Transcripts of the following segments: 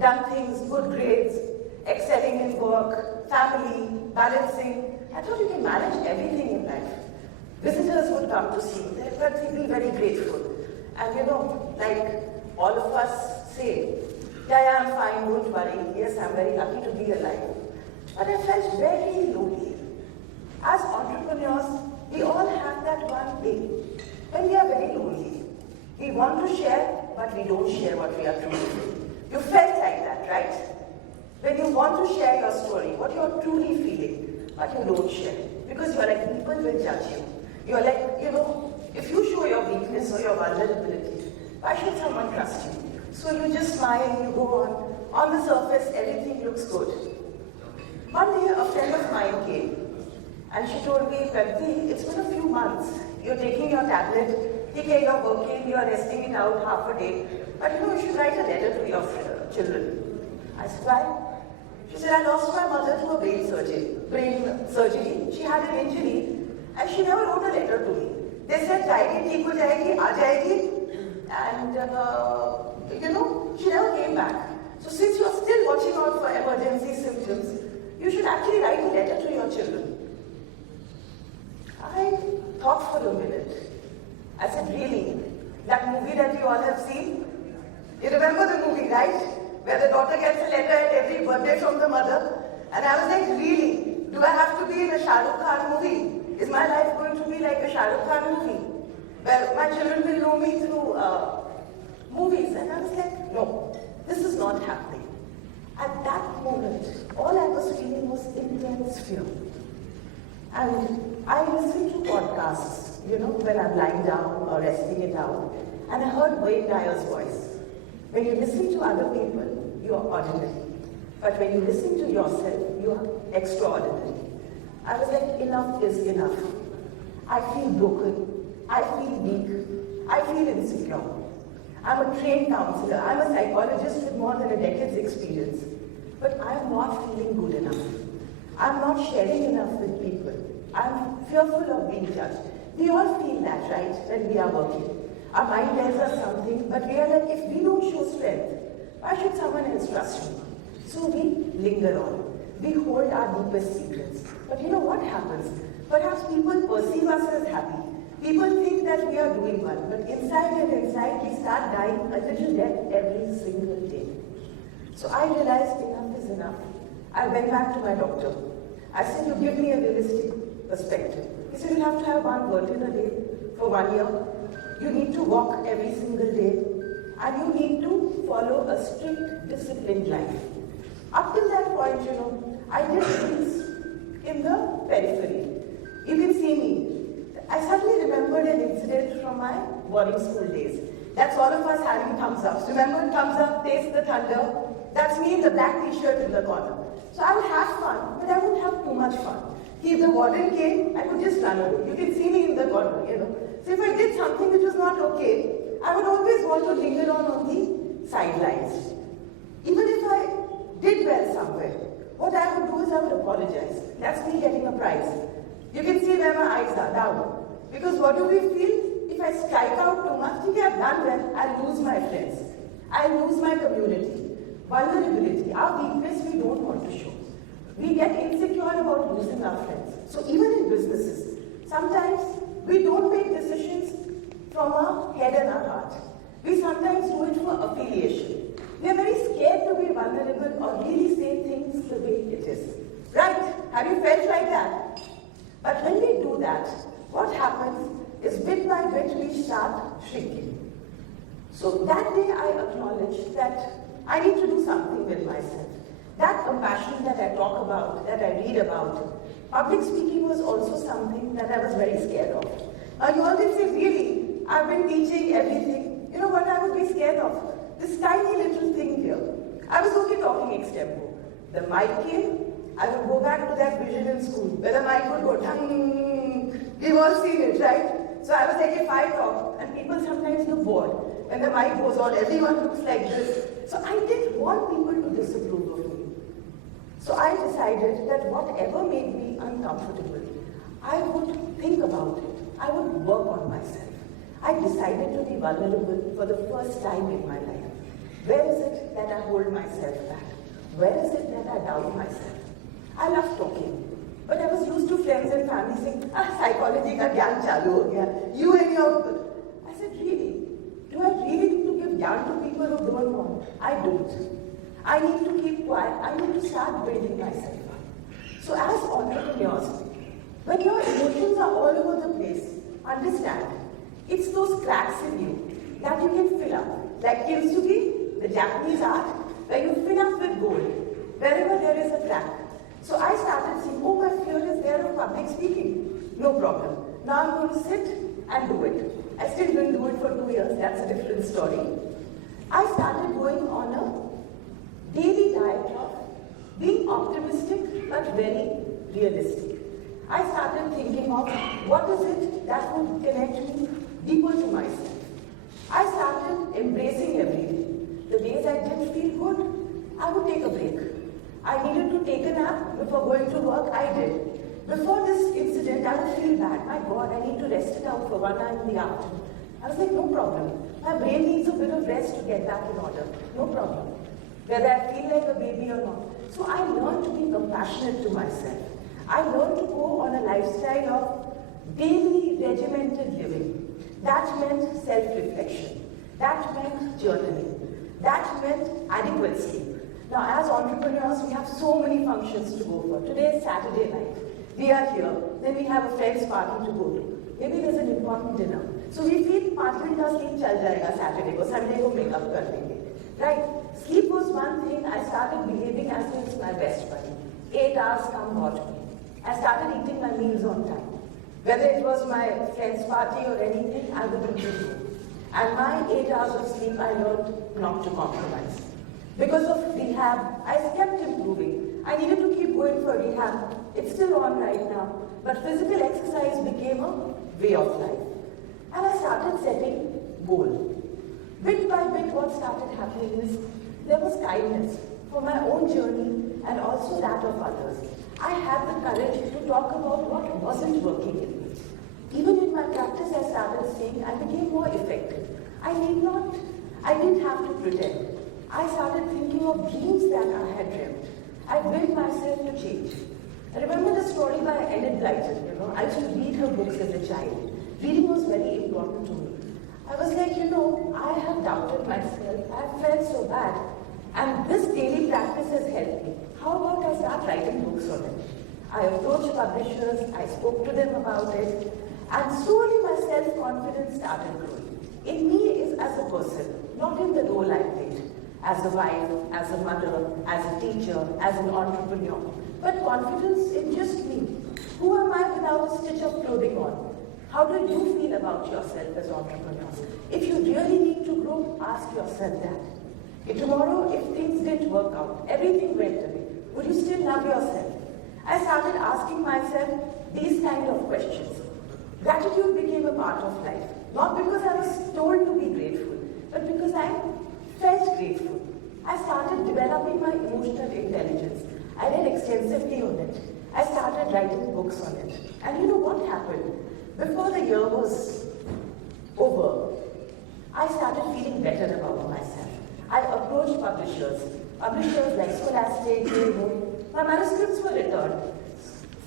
done things, good grades, excelling in work, family, balancing. I thought you can manage everything in life. Visitors would come to see you. They were feeling very grateful. And like all of us say, yeah, I'm fine, don't worry. Yes, I'm very lucky to be alive. But I felt very lonely. As entrepreneurs, we all have that one day when we are very lonely. We want to share, but we don't share what we are truly feeling. You felt like that, right? When you want to share your story, what you are truly feeling, but you don't share. Because you are like, people will judge you. You are like, if you show your weakness or your vulnerability, why should someone trust you? So you just smile, you go on. On the surface, everything looks good. One day, a friend of mine came, and she told me, Pragati, it's been a few months. You're taking your tablet, you're working, you're resting it out half a day. But you should write a letter to your children. I said, why? She said, I lost my mother to a brain surgery. She had an injury, and she never wrote a letter to me. They said, jayegi, theek ho jayegi, aa jayegi. And, she never came back. So since you're still watching out for emergency symptoms, you should actually write a letter to your children. I thought for a minute. I said, really? That movie that you all have seen? You remember the movie, right? Where the daughter gets a letter at every birthday from the mother. And I was like, really? Do I have to be in a Shah Rukh Khan movie? Is my life going to be like a Shah Rukh Khan movie? Where my children will know me through movies. And I was like, no, this is not happening. At that moment, all I was feeling was intense fear. And I listened to podcasts, when I'm lying down or resting it out. And I heard Wayne Dyer's voice. When you listen to other people, you are ordinary. But when you listen to yourself, you are extraordinary. I was like, enough is enough. I feel broken. I feel weak. I feel insecure. I'm a trained counselor. I'm a psychologist with more than a decade's experience. But I'm not feeling good enough. I'm not sharing enough with people. I'm fearful of being judged. We all feel that, right, when we are working. Our mind tells us something, but we are like, if we don't show strength, why should someone else trust me? So we linger on. We hold our deepest secrets. But you know what happens? Perhaps people perceive us as happy. People think that we are doing well, but inside and inside, we start dying a little death every single day. So I realized enough is enough. I went back to my doctor. I said, you give me a realistic perspective. He said, you have to have one vertical a day for 1 year. You need to walk every single day. And you need to follow a strict, disciplined life. Up till that point, I did things in the periphery. You can see me. I suddenly remembered an incident from my boarding school days. That's all of us having thumbs ups. Remember, thumbs up, taste the thunder. That's me in the black t-shirt in the corner. So I would have fun, but I wouldn't have too much fun. If the warden came, I could just run away. You can see me in the corner, So if I did something which was not okay, I would always want to linger on the sidelines. Even if I did well somewhere, what I would do is I would apologize. That's me getting a prize. You can see where my eyes are down. Because what do we feel? If I strike out too much, if I've done well, I'll lose my friends. I'll lose my community. Vulnerability, our weakness we don't want to show. We get insecure about losing our friends. So even in businesses, sometimes we don't make decisions from our head and our heart. We sometimes do it for affiliation. We are very scared to be vulnerable or really say things the way it is. Right? Have you felt like that? But when we do that, what happens is bit by bit we start shrinking. So that day I acknowledged that I need to do something with myself. That compassion that I talk about, that I read about, public speaking was also something that I was very scared of. You always say, really, I've been teaching everything. You know what I would be scared of? This tiny little thing here. I was okay talking extempo. The mic came, I would go back to that vision in school, where the mic would go, dang. We've all seen it, right? So I was like, if I talk, and people sometimes look bored, when the mic goes on, everyone looks like this. So I didn't want people to disapprove of me. So I decided that whatever made me uncomfortable, I would think about it. I would work on myself. I decided to be vulnerable for the first time in my life. Where is it that I hold myself back? Where is it that I doubt myself? I love talking. But I was used to friends and family saying, psychology ka gyan chalu ho gaya. You and your... I said, really? Do I really need to give gyan to people who don't want? I don't. I need to keep quiet. I need to start building myself up. So as entrepreneurs, when your emotions are all over the place, understand, it's those cracks in you that you can fill up. Like kintsugi, the Japanese art, where you fill up with gold, wherever there is a crack. So I started seeing, oh, my fear is there of public speaking. No problem. Now I'm going to sit and do it. I still didn't do it for 2 years. That's a different story. I started going on a daily diet of being optimistic but very realistic. I started thinking of what is it that would connect me deeper to myself. I started embracing every day. The days I didn't feel good, I would take a break. I needed to take a nap before going to work, I did. Before this incident, I would feel bad. My God, I need to rest it out for 1 hour in the afternoon. I was like, no problem. My brain needs a bit of rest to get back in order. No problem. Whether I feel like a baby or not. So I learned to be compassionate to myself. I learned to go on a lifestyle of daily regimented living. That meant self-reflection. That meant journaling. That meant adequate sleep. Now, as entrepreneurs, we have so many functions to go for. Today is Saturday night. We are here. Then we have a friend's party to go to. Maybe there's an important dinner. So we feel 5 minutes sleep chal jayega Saturday ko, Sunday ko make up kar denge. Right? Sleep was one thing. I started behaving as if it's my best buddy. 8 hours come what me. I started eating my meals on time. Whether it was my friend's party or anything, I wouldn't do it. And my 8 hours of sleep, I learned not to compromise. Because of rehab, I kept improving. I needed to keep going for rehab. It's still on right now. But physical exercise became a way of life. And I started setting goals. Bit by bit, what started happening is there was kindness for my own journey and also that of others. I had the courage to talk about what wasn't working in me. Even in my practice, I started saying I became more effective. I didn't have to pretend. I started thinking of dreams that I had dreamt. I willed myself to change. I remember the story by Enid Blyton, I used to read her books as a child. Reading was very important to me. I was like, I have doubted myself. I have felt so bad. And this daily practice has helped me. How about I start writing books on it? I approached publishers, I spoke to them about it, and slowly my self-confidence started growing. In me is as a person, not in the role I played. As a wife, as a mother, as a teacher, as an entrepreneur. But confidence in just me. Who am I without a stitch of clothing on? How do you feel about yourself as entrepreneurs? If you really need to grow, ask yourself that. If tomorrow, if things didn't work out, everything went away, would you still love yourself? I started asking myself these kind of questions. Gratitude became a part of life. Not because I was told to be grateful, but because I felt grateful. I started developing my emotional intelligence. I read extensively on it. I started writing books on it. And you know what happened? Before the year was over, I started feeling better about myself. I approached publishers like Scholastic, Rainbow. My manuscripts were returned.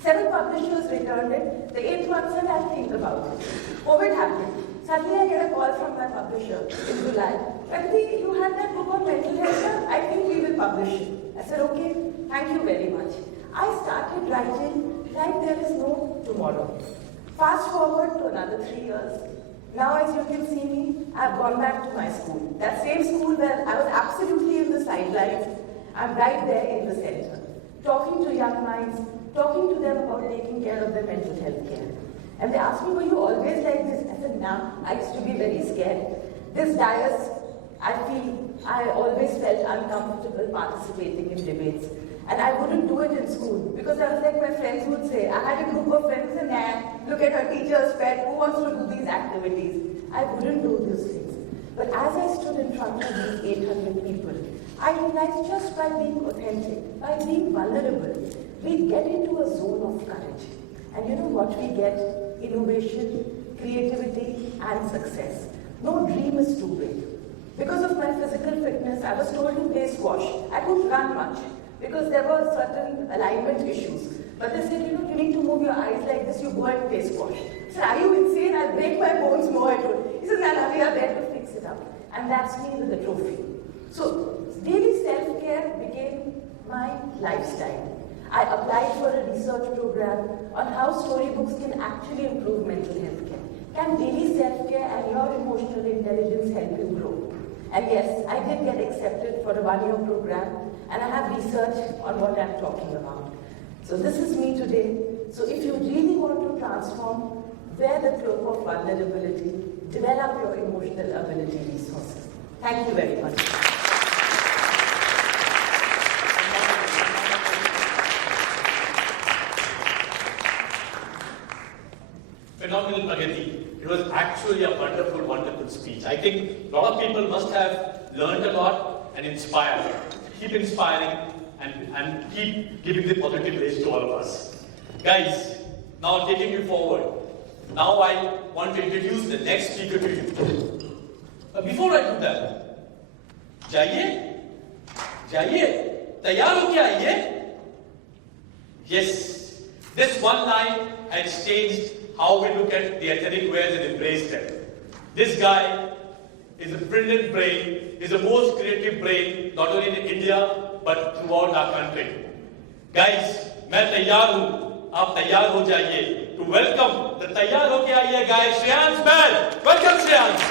7 publishers returned it. The 8th one said, I'll think about it. COVID happened. Suddenly I get a call from my publisher in July. Pragati, you had that book on mental health, I think we will publish it. I said, okay, thank you very much. I started writing like there is no tomorrow. Fast forward to another 3 years. Now, as you can see me, I've gone back to my school. That same school where I was absolutely in the sidelines, I'm right there in the center. Talking to young minds, talking to them about taking care of their mental health care. And they asked me, were you always like this? I said, no, I used to be very scared. This dais, I always felt uncomfortable participating in debates. And I wouldn't do it in school because I was like, my friends would say, I had a group of friends and look at her teacher's pet, who wants to do these activities? I wouldn't do those things. But as I stood in front of these 800 people, I realized just by being authentic, by being vulnerable, we get into a zone of courage. And you know what we get? Innovation, creativity, and success. No dream is too big. Because of my physical fitness, this, I was told to play squash. I couldn't run much because there were certain alignment issues. But they said, you need to move your eyes like this, you go and play squash. I said, are you insane? I'll break my bones more. He said, no, we are there to fix it up. And that's me with the trophy. So daily self-care became my lifestyle. I applied for a research program on how storybooks can actually improve mental health care. Can daily self-care and your emotional intelligence help you grow? And yes, I did get accepted for a one-year program, and I have research on what I'm talking about. So this is me today. So if you really want to transform, wear the cloak of vulnerability, develop your emotional ability resources. Thank you very much. Phenomenal, Pragati. It was actually a wonderful, wonderful speech. I think a lot of people must have learned a lot and inspired. Keep inspiring and keep giving the positive rays to all of us. Guys, now taking you forward. Now I want to introduce the next speaker to you. But before I do that, Jaiye? Jaiye? Taiyar ho kya aiye? Yes, this one line has changed how we look at the ethnic wears and embrace them. This guy is a brilliant brain, is the most creative brain, not only in India, but throughout our country. Guys, मैं तैयार हूँ, आप तैयार हो जाइए to welcome the तैयार हो के आइए guy Shreyansh Bahl. Welcome Shreyansh.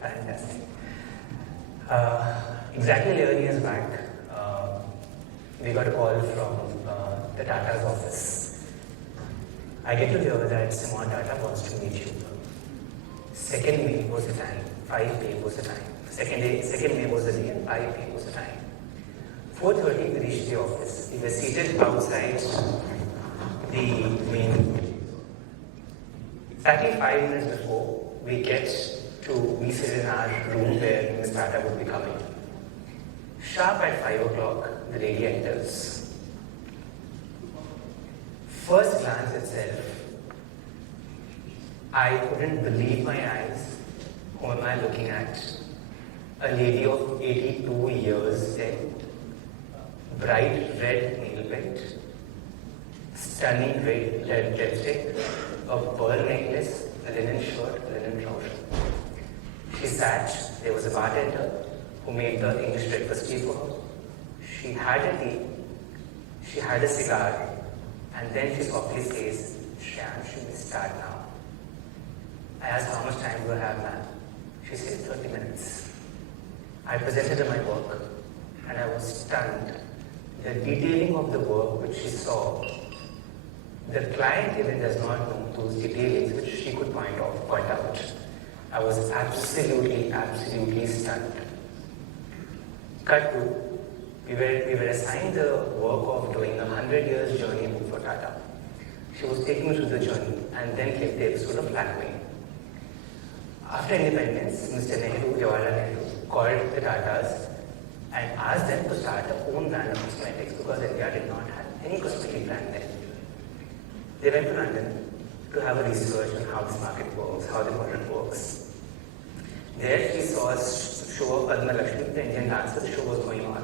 Fantastic. Exactly 11 years back, we got a call from the Tata's office. I get to hear that Simon Tata wants to meet you. 2nd May was the time, 5 May was the time. 2nd May was the day and 5 May was the time. 4:30 we reached the office. We were seated outside the main room. Exactly 5 minutes before we get to be seated in our room where Ms. Tata would be coming. Sharp at 5 o'clock, the lady enters. First glance itself, I couldn't believe my eyes. Who am I looking at? A lady of 82 years then, bright red nail paint, stunning red lipstick, a pearl necklace, a linen shirt, a linen trouser. She sat, there was a bartender who made the English breakfast tea for her. She had a tea, she had a cigar, and then she softly says, Shreyansh, you may start now. I asked how much time do I have, ma'am? She said 30 minutes. I presented her my work, and I was stunned. The detailing of the work which she saw, the client even does not know those details which she could point out. I was absolutely stunned. Cut to, we were assigned the work of doing a 100 years journey book for Tata. She was taking me through the journey and then came the episode of Blackmail. After independence, Mr. Nehru, Jawaharlal Nehru, called the Tatas and asked them to start their own brand of cosmetics because India did not have any cosmetic brand then. They went to London to have a research on how this market works, how the model works. There she saw a show of Padma Lakshmi, the Indian dancer, the show was going on.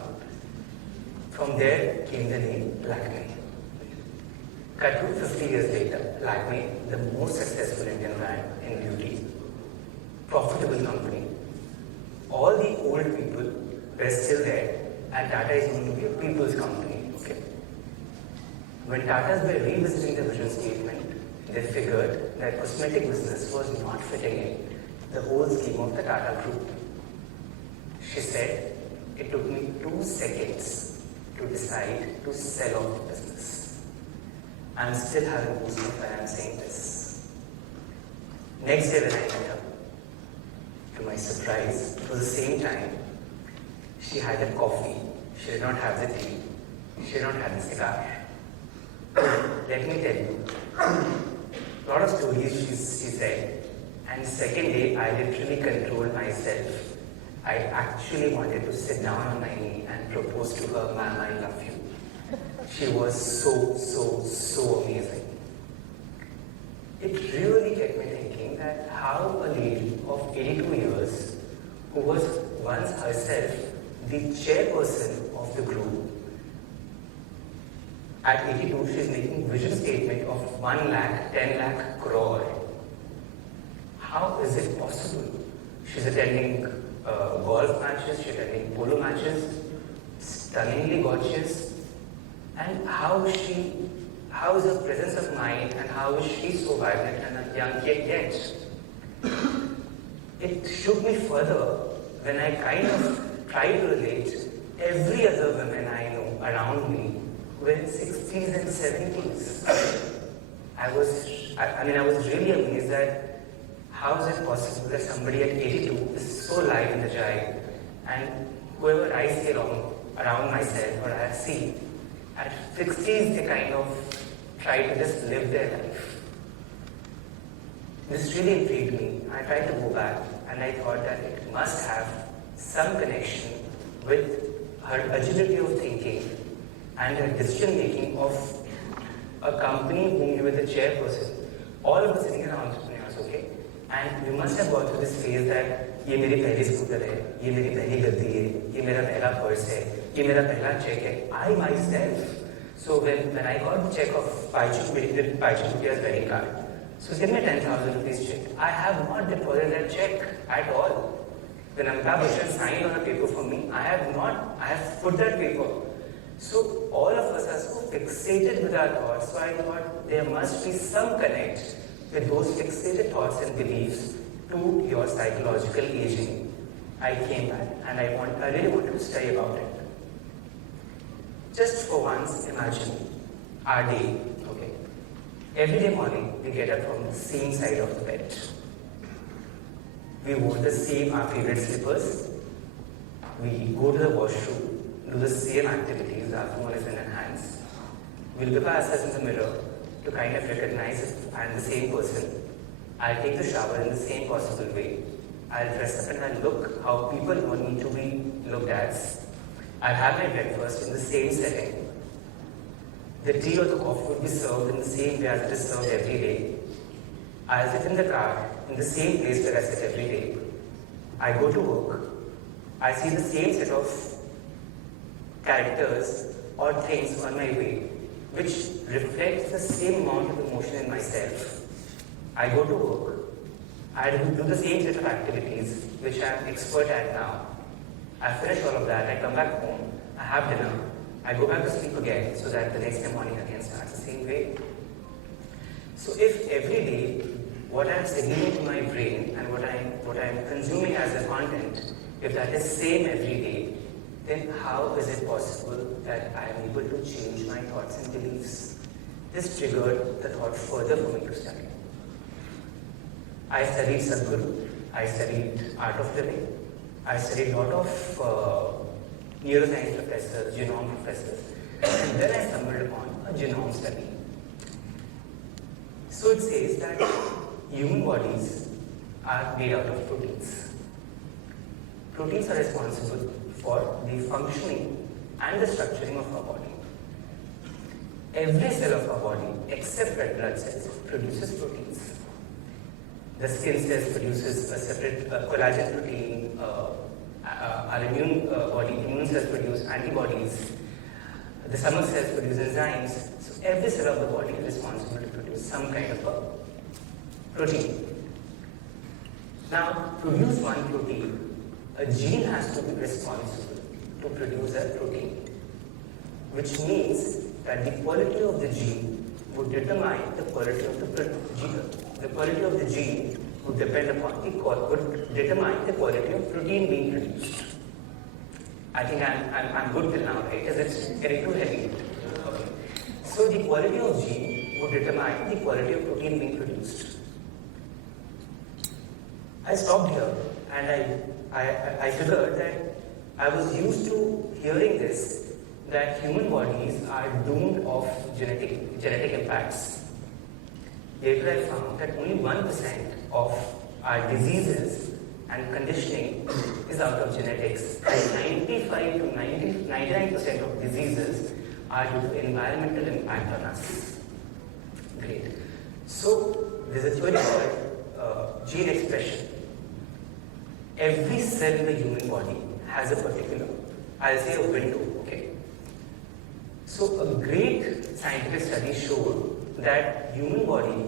From there came the name Blackmail. Cut to 50 years later, Blackmail, the most successful Indian brand in beauty, profitable company. All the old people were still there, and Tata is going to be a people's company. Okay. When Tatas were revisiting the vision statement, they figured that cosmetic business was not fitting in the whole scheme of the Tata group. She said, it took me 2 seconds to decide to sell off the business. I'm still having goosebumps when I'm saying this. Next day when I met her, to my surprise, it was the same time, she had a coffee, she did not have the tea, she did not have the cigar. Let me tell you, a lot of stories she said, and second day I literally controlled myself. I actually wanted to sit down on my knee and propose to her, "Ma'am, I love you." She was so amazing. It really kept me thinking that how a lady of 82 years, who was once herself the chairperson of the group, at 82 she is making vision statement of 1 lakh, 10 lakh crore. How is it possible? She's attending golf matches, she's attending polo matches, stunningly gorgeous. And how is her presence of mind and how is she so vibrant and young yet? It shook me further when I kind of tried to relate every other woman I know around me were in 60s and 70s. I was really amazed that how is it possible that somebody at 82 is so live and agile, and whoever I see around myself or I have seen, at 60s they kind of try to just live their life. This really intrigued me. I tried to go back and I thought that it must have some connection with her agility of thinking and her decision making of a company whom you were the chairperson. All of us sitting here are entrepreneurs, okay? And we must have gone through this phase that ये मेरी पहली scooter है, ये मेरी पहली गद्दी है, ये मेरा पहला पर्स है, ये मेरा पहला चेक है. I myself. So when I got the check of Paichukutia's wedding card, so give me 10,000 rupees check. I have not deposited that check at all. When Amitabh Bachchan signed on a paper for me, I have put that paper. So all of us are so fixated with our thoughts, so I thought there must be some connect with those fixated thoughts and beliefs to your psychological aging. I came back and I really wanted to study about it. Just for once, imagine our day, okay? Every day morning, we get up from the same side of the bed. We wore our favorite slippers. We go to the washroom, do the same activities, our phone is in our hands. We'll look at ourselves in the mirror to kind of recognize if I'm the same person. I'll take the shower in the same possible way. I'll dress up and I'll look how people want me to be looked at. I'll have my breakfast in the same setting. The tea or the coffee would be served in the same way as it is served every day. I'll sit in the car in the same place where I sit every day. I go to work. I see the same set of characters or things on my way, which reflects the same amount of emotion in myself. I go to work. I do the same set of activities, which I am expert at now. I finish all of that, I come back home, I have dinner, I go back to sleep again so that the next day morning again starts the same way. So if every day what I am signaling to my brain and what I am consuming as a content, if that is same every day, then how is it possible that I am able to change my thoughts and beliefs? This triggered the thought further for me to study. I studied Sadhguru, I studied Art of Living, I studied a lot of neuroscience professors, genome professors, and then I stumbled upon a genome study. So it says that human bodies are made out of proteins. Proteins are responsible for the functioning and the structuring of our body. Every cell of our body, except red blood cells, produces proteins. The skin cells produces a separate collagen protein, our immune cells produce antibodies, the stomach cells produce enzymes. So every cell of the body is responsible to produce some kind of a protein. Now, to produce one protein, a gene has to be responsible to produce that protein, which means that the quality of the gene would determine the quality of the gene. The quality of the gene would determine the quality of protein being produced. I think I'm good till now, right? Is it getting too heavy? Okay. So the quality of gene would determine the quality of protein being produced. I stopped here and I figured that I was used to hearing this, that human bodies are doomed of genetic impacts. Later I found that only 1% of our diseases and conditioning is out of genetics. And 95 to 99% of diseases are due to environmental impact on us. Great. So, there's a theory called gene expression. Every cell in the human body has a particular, I'll say a window, okay? So, a great scientific study showed that human body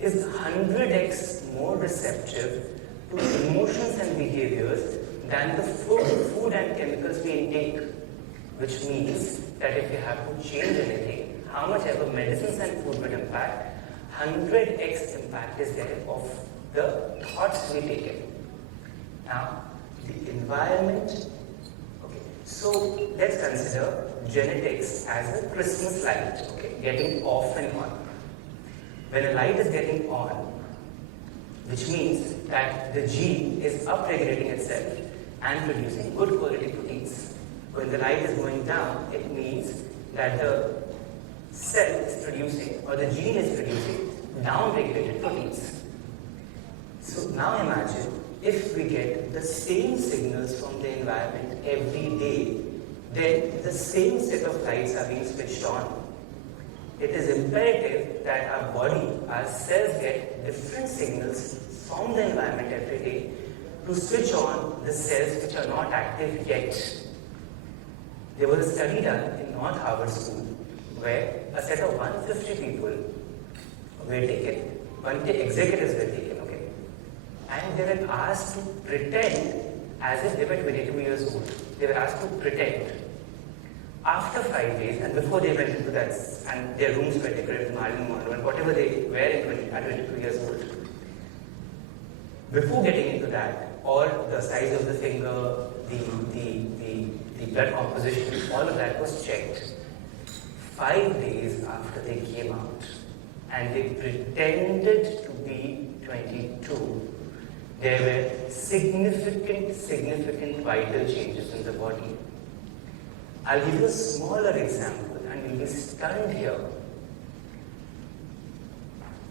is 100x more receptive to emotions and behaviors than the food and chemicals we intake, which means that if you have to change anything, how much ever medicines and food would impact, 100x impact is there of the thoughts we take in. Now, the environment, okay, so let's consider genetics as a Christmas light, okay, getting off and on. When a light is getting on, which means that the gene is upregulating itself and producing good quality proteins. When the light is going down, it means that the cell is producing, or the gene is producing, down-regulated proteins. So now imagine if we get the same signals from the environment every day, then the same set of lights are being switched on. It is imperative that our body, our cells get different signals from the environment every day to switch on the cells which are not active yet. There was a study done in North Harvard School where a set of 150 people were taken, 1 executives were taken, okay? And they were asked to pretend as if they were 22 years old. They were asked to pretend. After 5 days, and before they went into that, and their rooms were decorated Marilyn Monroe and whatever they were at 22 years old. Before getting into that, all the size of the finger, the blood composition, all of that was checked. 5 days after they came out, and they pretended to be 22, there were significant vital changes in the body. I'll give you a smaller example and you'll be stunned here.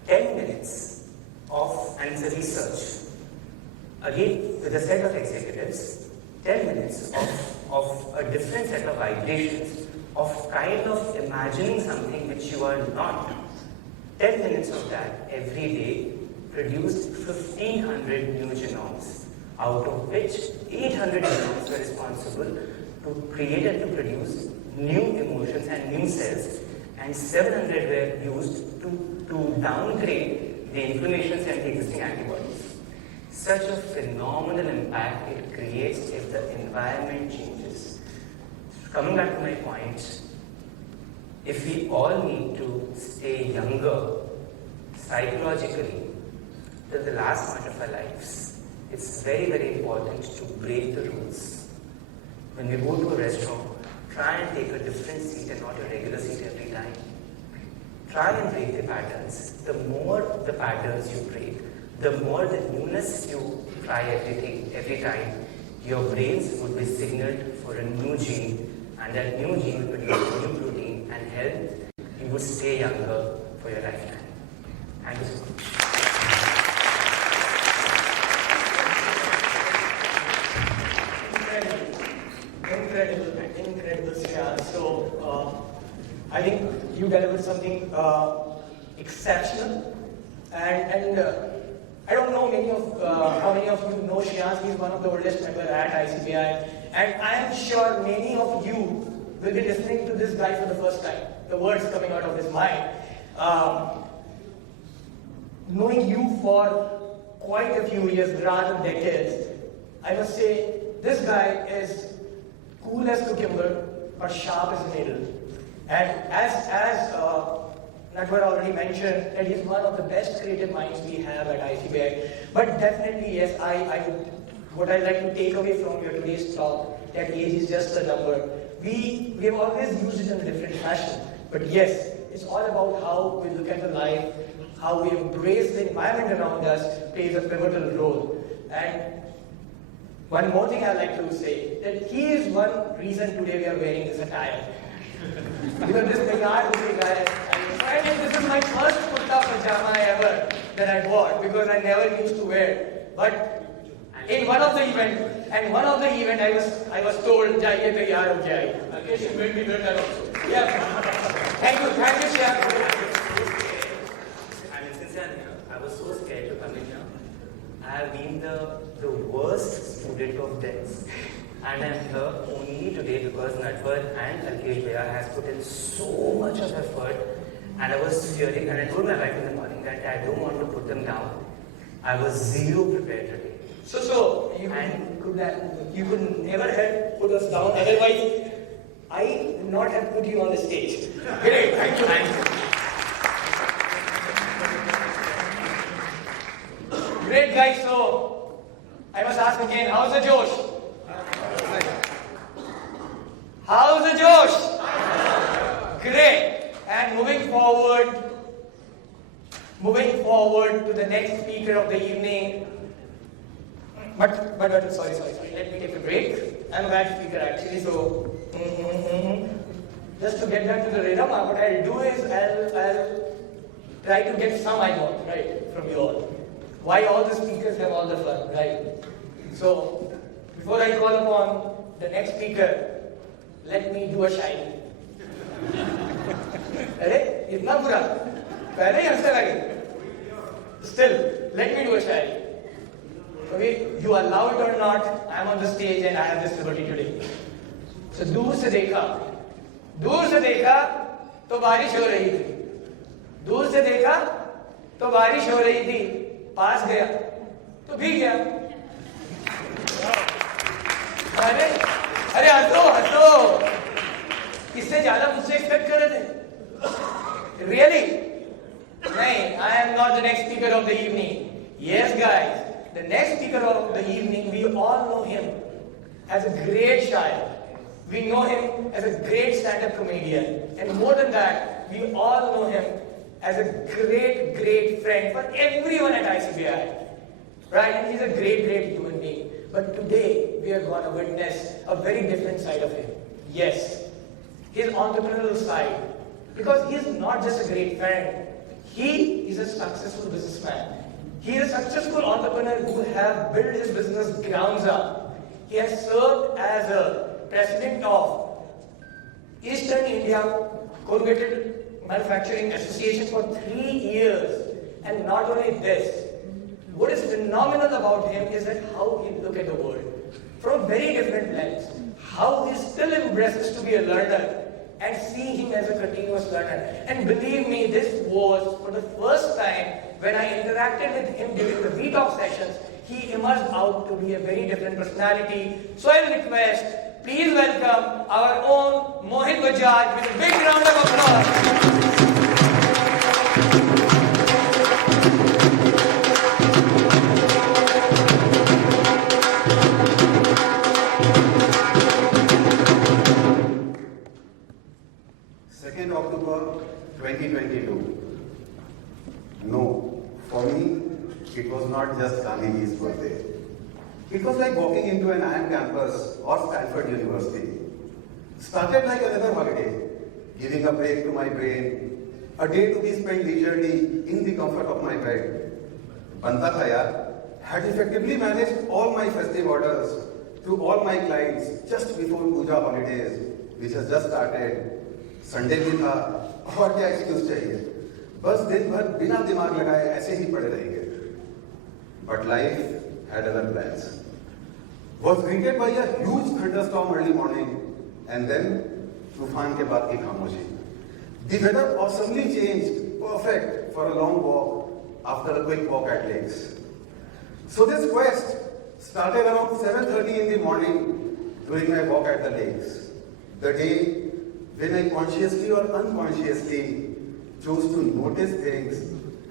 10 minutes of, and it's a research, again with a set of executives, 10 minutes of a different set of vibrations, of kind of imagining something which you are not. 10 minutes of that every day produced 1,500 new genomes, out of which 800 genomes were responsible to create and to produce new emotions and new cells, and 700 were used to downgrade the inflammations and the existing antibodies. Such a phenomenal impact it creates if the environment changes. Coming back to my point, if we all need to stay younger psychologically till the last part of our lives, it's very important to break the rules. When we go to a restaurant, try and take a different seat and not a regular seat every time. Try and break the patterns. The more the patterns you break, the more the newness you try every time, your brains would be signaled for a new gene, and that new gene will produce a new protein and help you would stay younger for your lifetime. Thank you so much. Incredible, Sriya. So, I think you delivered something exceptional, and I don't know how many of you know Shreyas. He's one of the oldest members at ICBI, and I am sure many of you will be listening to this guy for the first time. The words coming out of his mind. Knowing you for quite a few years, rather than decades, I must say this guy is cool as cucumber, but sharp as a needle. And as Natwar already mentioned, that he's one of the best creative minds we have at ICBI. But definitely, yes, what I'd like to take away from your today's talk, that age is just a number. We have always used it in a different fashion. But yes, it's all about how we look at the life, how we embrace the environment around us plays a pivotal role. And one more thing I'd like to say, that he is one reason today we are wearing this attire. Because this Bihar guy, this is my first kurta pajama ever that I bought, because I never used to wear. But in one of the event, I was told, "Jaiye taiyar ho gaya hai." Rakesh, you made me hear that also. Yeah. Thank you, Shyam. I mean, since I'm here, I was so scared to come in here. I have been the worst student of this. And I'm here only today because Natwar and ICBI has put in so much of effort. And I was fearing, and I told my wife in the morning that I don't want to put them down. I was zero prepared today. So you could never have put us down. Otherwise, I would not have put you on the stage. Great, thank you. Great, guys. So I must ask again, how's the Josh? How's the Josh? Great. And moving forward to the next speaker of the evening. But sorry. Let me take a break. I'm a bad speaker actually, so just to get back to the rhythm, what I'll do is I'll try to get some I want, right, from you all. Why all the speakers have all the fun, right? So before I call upon the next speaker, let me do a shine. अरे इतना बुरा पहले ही हंसने लगे. Still, let me do a shine. Okay, you allow it or not, I am on the stage and I have this liberty today. So दूर से देखा तो बारिश हो रही थी. दूर से देखा तो बारिश हो रही थी. पास गया तो भीग गया. अरे हंसो. इससे ज्यादा मुझसे एक्सपेक्ट कर रहे थे. Really? नहीं, I am not the next speaker of the evening. Yes, guys, the next speaker of the evening, we all know him as a great shair. We know him as a great stand-up comedian. And more than that, we all know him as a great friend for everyone at ICBI. Right? And he's a great human being. But today, we are going to witness a very different side of him. Yes, his entrepreneurial side. Because he is not just a great friend, he is a successful businessman. He is a successful entrepreneur who has built his business grounds up. He has served as a president of Eastern India Corrugated Manufacturing Association for 3 years. And not only this, what is phenomenal about him is that how he looks at the world from a very different lens. How he still embraces to be a learner and see him as a continuous learner. And believe me, this was for the first time when I interacted with him during the VTalk sessions, he emerged out to be a very different personality. So I request, please welcome our own Mohit Bajaj with a big round of applause. October 2022. No, for me, it was not just Gandhiji's birthday. It was like walking into an IIM campus or Stanford University. Started like another holiday, giving a break to my brain, a day to be spent leisurely in the comfort of my bed. Banta tha yaar, had effectively managed all my festive orders to all my clients just before Puja holidays, which has just started. Sunday भी था और क्या excuse चाहिए. बस दिन भर बिना दिमाग लगाए ऐसे ही पड़े रहेंगे. But life had other plans. Was greeted by a huge thunderstorm early morning and then तूफान के बाद की खामोशी. The weather awesomely changed, perfect for a long walk after a quick walk at lakes. So this quest started around 7:30 in the morning during my walk at the lakes. The day when I consciously or unconsciously chose to notice things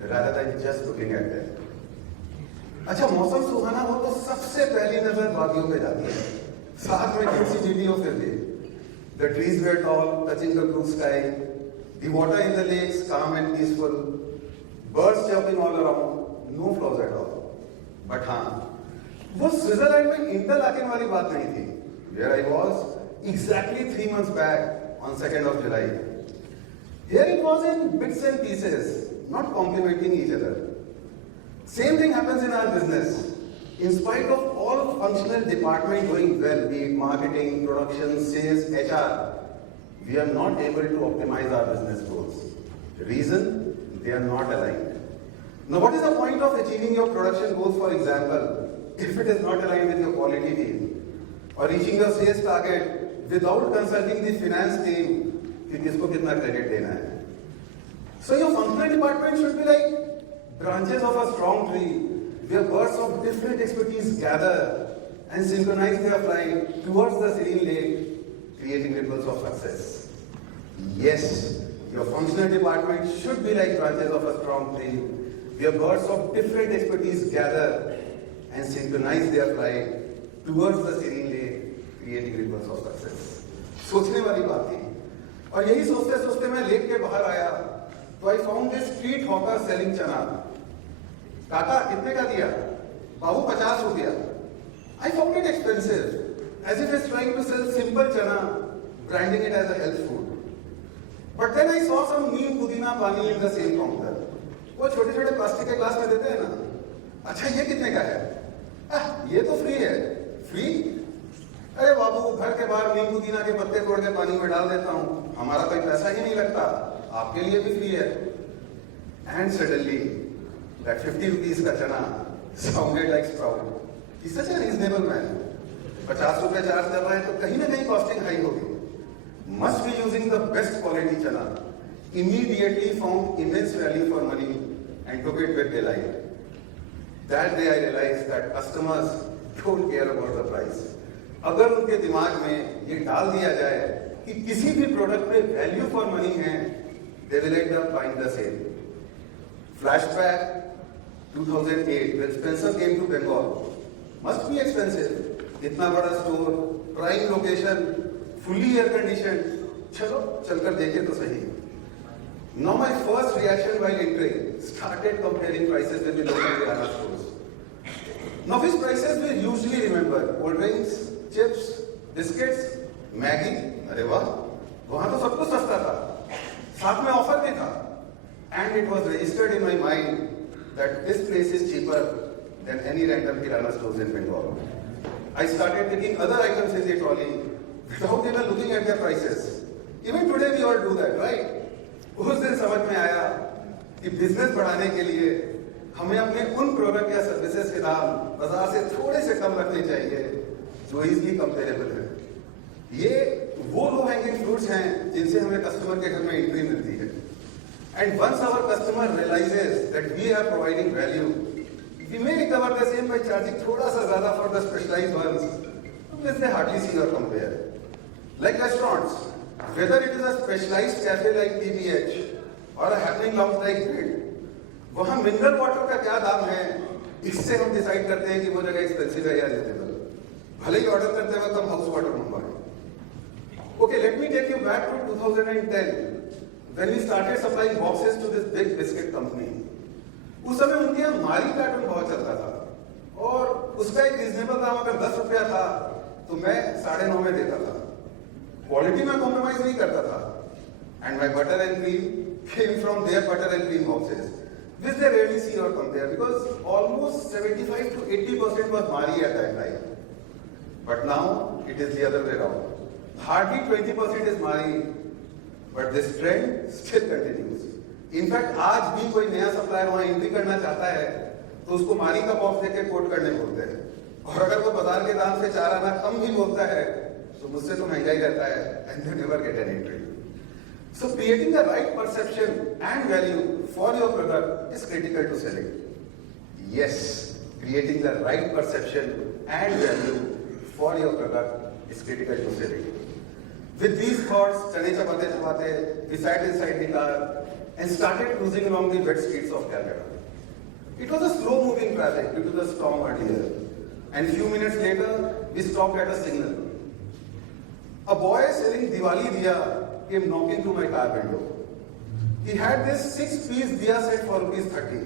rather than just looking at them. अच्छा, मौसम सुहाना हो तो सबसे पहली नजर वादियों पे जाती है. साथ में कैसी वीडियो फिर भी. The trees were tall, touching the blue sky. The water in the lakes calm and peaceful. Birds chirping all around. No flaws at all. But हाँ, वो स्विट्जरलैंड में इंटरलैकिन वाली बात नहीं थी. Where I was exactly 3 months back. On 2nd of July. Here it was in bits and pieces, not complementing each other. Same thing happens in our business. In spite of all functional department doing well, be it marketing, production, sales, HR, we are not able to optimize our business goals. Reason? They are not aligned. Now, what is the point of achieving your production goals, for example, if it is not aligned with your quality team? Or reaching your sales target without consulting the finance team कि किसको कितना credit देना है? So your functional department should be like branches of a strong tree, where birds of different expertise gather and synchronize their flight towards the serene lake, creating ripples of success. Yes, your functional department should be like branches of a strong tree, where birds of different expertise gather and synchronize their flight towards the serene lake, creating ripples of success. सोचने वाली बात थी, और यही सोचते सोचते मैं lake के बाहर आया, तो I found this street hawker selling चना. काका कितने का दिया? बाबू 50 रुपया. I found it expensive, as if it's trying to sell simple chana, branding it as a health food. But then I saw some neem पुदीना पानी in the same counter. वो छोटे छोटे प्लास्टिक के ग्लास में देते हैं ना. अच्छा ये कितने का है? ये तो फ्री है. फ्री? अरे बाबू घर के बाहर नीम पुदीना के पत्ते तोड़ के पानी में डाल देता हूँ. हमारा कोई पैसा ही नहीं लगता. आपके लिए भी फ्री है. And suddenly that 50 rupees का चना sounded like sprout. He's such a reasonable man. 50 रुपए चार्ज कर रहा है तो कहीं ना कहीं कॉस्टिंग हाई होगी. Must be using the best quality chana. Immediately found immense value for money and took it with delight. That day I realized that customers don't care about the price. अगर उनके दिमाग में ये डाल दिया जाए कि किसी भी प्रोडक्ट में वैल्यू फॉर मनी है, they will end up buying the same. Flashback 2008 when Spencer came to Bengal. Must be expensive. इतना बड़ा store, prime location, fully air conditioned. चलो चलकर देखें तो सही. Now my first reaction while entering started comparing prices with the local kirana stores. Now which prices we usually remember? Cold drinks, chips, biscuits, Maggi. अरे वाह, वहाँ तो सब कुछ सस्ता था. साथ में ऑफर भी था. And it was registered in my mind that this place is cheaper than any random kirana stores in Bengal. I started taking other items in the trolley without even looking at their prices. Even today we all do that, right? उस दिन समझ में आया कि business बढ़ाने के लिए हमें अपने उन प्रोडक्ट या सर्विसेज के दाम बाजार से थोड़े से कम रखने चाहिए जो इजीली कंपेरेबल है. ये वो लो हैंगिंग फ्रूट्स हैं जिनसे हमें कस्टमर के घर में एंट्री मिलती है. And once our customer realizes that we are providing value, we may recover the same by charging थोड़ा सा ज़्यादा for the specialized ones, which they hardly see or compare. Like restaurants, whether it is a specialized cafe like PBH or a happening lounge like Grid, वहाँ mineral water का क्या दाम है, इससे हम डिसाइड करते हैं कि वो जगह एक्सपेंसिव है या रिजनेबल. भले ही ऑर्डर करते वक्त हम हाउस वाटर मंगवाएं. Okay, let me take you back to 2010. When we started supplying boxes to this big biscuit company, उस समय उनके यहाँ मारी कार्टून बहुत चलता था और उसका एक रीजनेबल दाम अगर 10 रुपया था तो मैं 9.5 में देता था. क्वालिटी में कॉम्प्रोमाइज नहीं करता था. And my butter and cream came from their butter and cream boxes, which they rarely see or compare because almost 75 to 80% was Mari at that time. But now it is the other way around. Hardly 20% is Mari, but this trend still continues. In fact, आज भी कोई नया supplier वहाँ entry करना चाहता है तो उसको मारी का बॉक्स देके कोट करने बोलते हैं. और अगर वो बाजार के दाम से 4 आना कम भी बोलता है तो मुझसे तो महंगा ही रहता है. And they never get an entry. So creating the right perception and value for your product is critical to selling. Yes, creating the right perception and value for your product is critical to selling. With these thoughts, chane chapate chapate, we sat inside the car and started cruising along the wet streets of Calcutta. It was a slow-moving traffic due to the storm earlier, and few minutes later, we stopped at a signal. A boy selling Diwali diya came knocking to my car window. He had this 6-piece diya set for rupees 30.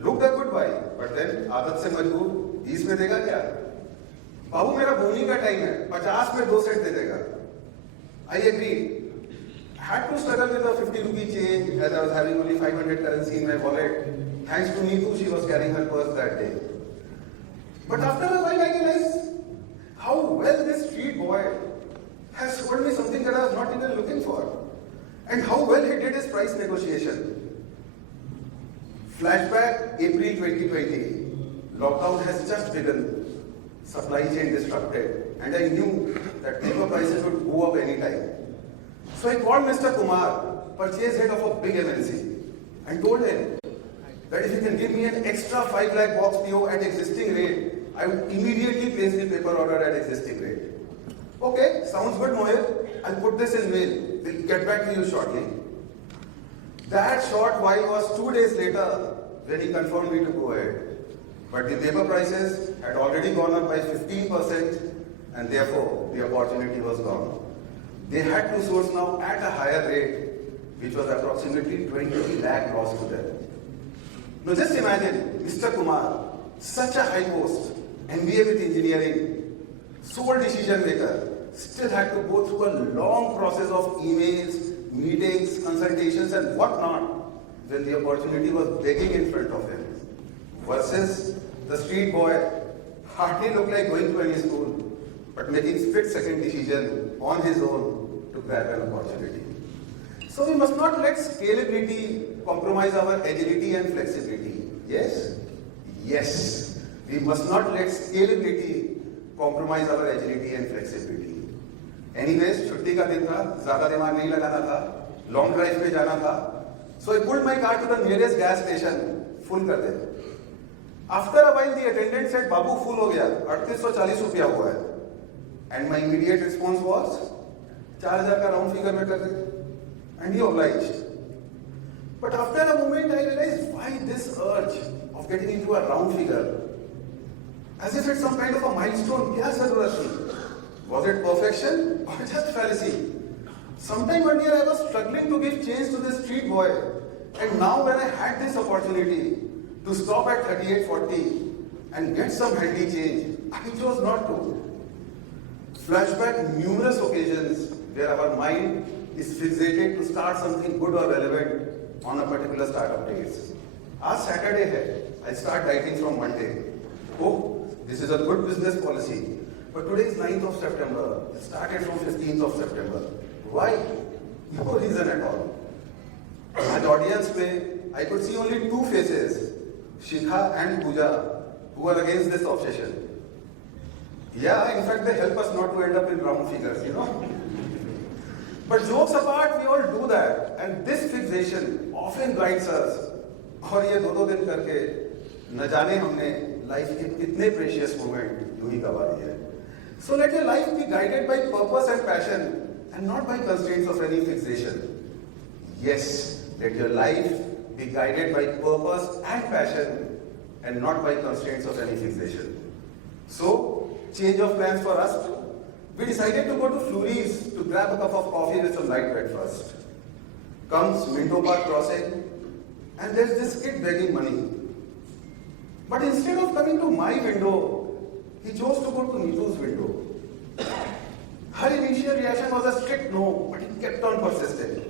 Looked a good buy, but then आदत से मजबूर 20 में देगा क्या? बाबू मेरा बोनी का time है, 50 में 2 सेट दे देगा. I agreed. I had to struggle with a 50 rupee change as I was having only 500 currency in my wallet. Thanks to Neetu, she was carrying her purse that day. But after a while I realized how well this street boy has sold me something that I was not even looking for. And how well he did his price negotiation. Flashback April 2020. Lockdown has just begun. Supply chain disrupted. And I knew that paper prices would go up anytime. So I called Mr. Kumar, purchase head of a big MNC, and told him that if he can give me an extra 5 lakh box PO at existing rate, I would immediately place the paper order at existing rate. Okay, sounds good, Mohit. I'll put this in mail. We'll get back to you shortly. That short while was 2 days later when he confirmed me to go ahead. But the paper prices had already gone up by 15% and therefore the opportunity was gone. They had to source now at a higher rate, which was approximately 20 lakh loss to them. Now just imagine Mr. Kumar, such a high post, MBA with engineering, sole decision maker, still had to go through a long process of emails, meetings, consultations and whatnot when the opportunity was begging in front of him. Versus the street boy, hardly looked like going to any school, but making split-second decision on his own to grab an opportunity. So we must not let scalability compromise our agility and flexibility. Yes? Yes. We must not let scalability compromise our agility and flexibility. Anyways, छुट्टी का दिन था, ज़्यादा दिमाग नहीं लगाना था, long drive पे जाना था. So I pulled my car to the nearest gas station, full कर दे. After a while, the attendant said, "Babu full हो गया, 3840 रुपया हुआ है." And my immediate response was, 4000 का round figure में कर दे. And he obliged. But after a moment, I realized why this urge of getting into a round figure, as if it's some kind of a milestone. क्या ज़रूरत थी? Was it perfection or just fallacy? Sometime earlier, I was struggling to give change to this street boy, and now when I had this opportunity to stop at 3840 and get some handy change, I chose not to. Flashback numerous occasions where our mind is fixated to start something good or relevant on a particular startup dates. आज Saturday है, I start dieting from Monday. Oh, this is a good business policy. But today is 9th of September. It started from 15th of September. Why? No reason at all. At the audience में, I could see only two faces, Shikha and Pooja, who are against this obsession. Yeah, in fact, they help us not to end up in round figures, you know. But jokes apart, we all do that. And this fixation often guides us. और ये दो दिन करके न जाने हमने life के कितने प्रेशियस मोमेंट यूं ही गवा दिए हैं. So let your life be guided by purpose and passion and not by constraints of any fixation. Yes, let your life be guided by purpose and passion and not by constraints of any fixation. So, change of plans for us. We decided to go to Flurry's to grab a cup of coffee with some light breakfast. Comes Minto Park crossing and there's this kid begging money. But instead of coming to my window, he chose to go to Neetu's window. Her initial reaction was a strict no, but he kept on persisting.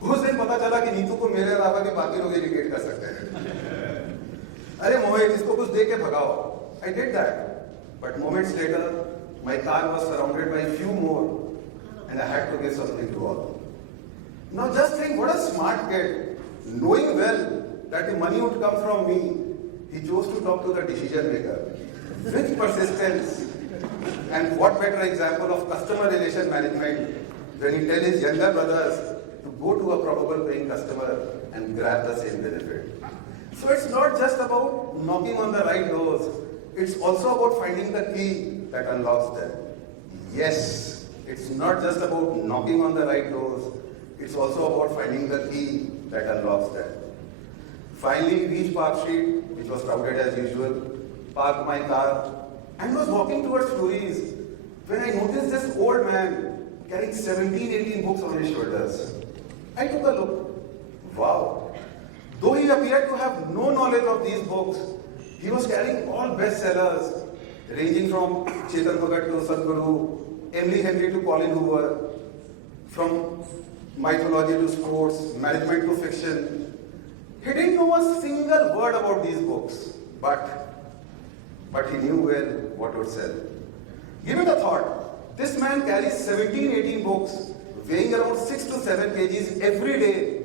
उस दिन पता चला कि नीतू को मेरे अलावा भी बाकी लोग इरिटेट कर सकते हैं. अरे मोहित, इसको कुछ दे के भगाओ. I did that. But moments later, my car was surrounded by a few more, and I had to give something to all. Now just think, what a smart kid. Knowing well that the money would come from me, he chose to talk to the decision maker. With persistence, and what better example of customer relation management when he tells his younger brothers to go to a probable paying customer and grab the same benefit. So it's not just about knocking on the right doors, it's also about finding the key that unlocks them. Yes, it's not just about knocking on the right doors, it's also about finding the key that unlocks them. Finally, reached Park Street, which was crowded as usual, parked my car, and was walking towards Flurry's when I noticed this old man carrying 17-18 books on his shoulders. I took a look. Wow. Though he appeared to have no knowledge of these books, he was carrying all bestsellers, ranging from Chetan Bhagat to Sadhguru, Emily Henry to Colin Hoover, from mythology to sports, management to fiction. He didn't know a single word about these books, but but he knew well what would sell. Give it a thought. This man carries 17, 18 books, weighing around 6 to 7 kgs every day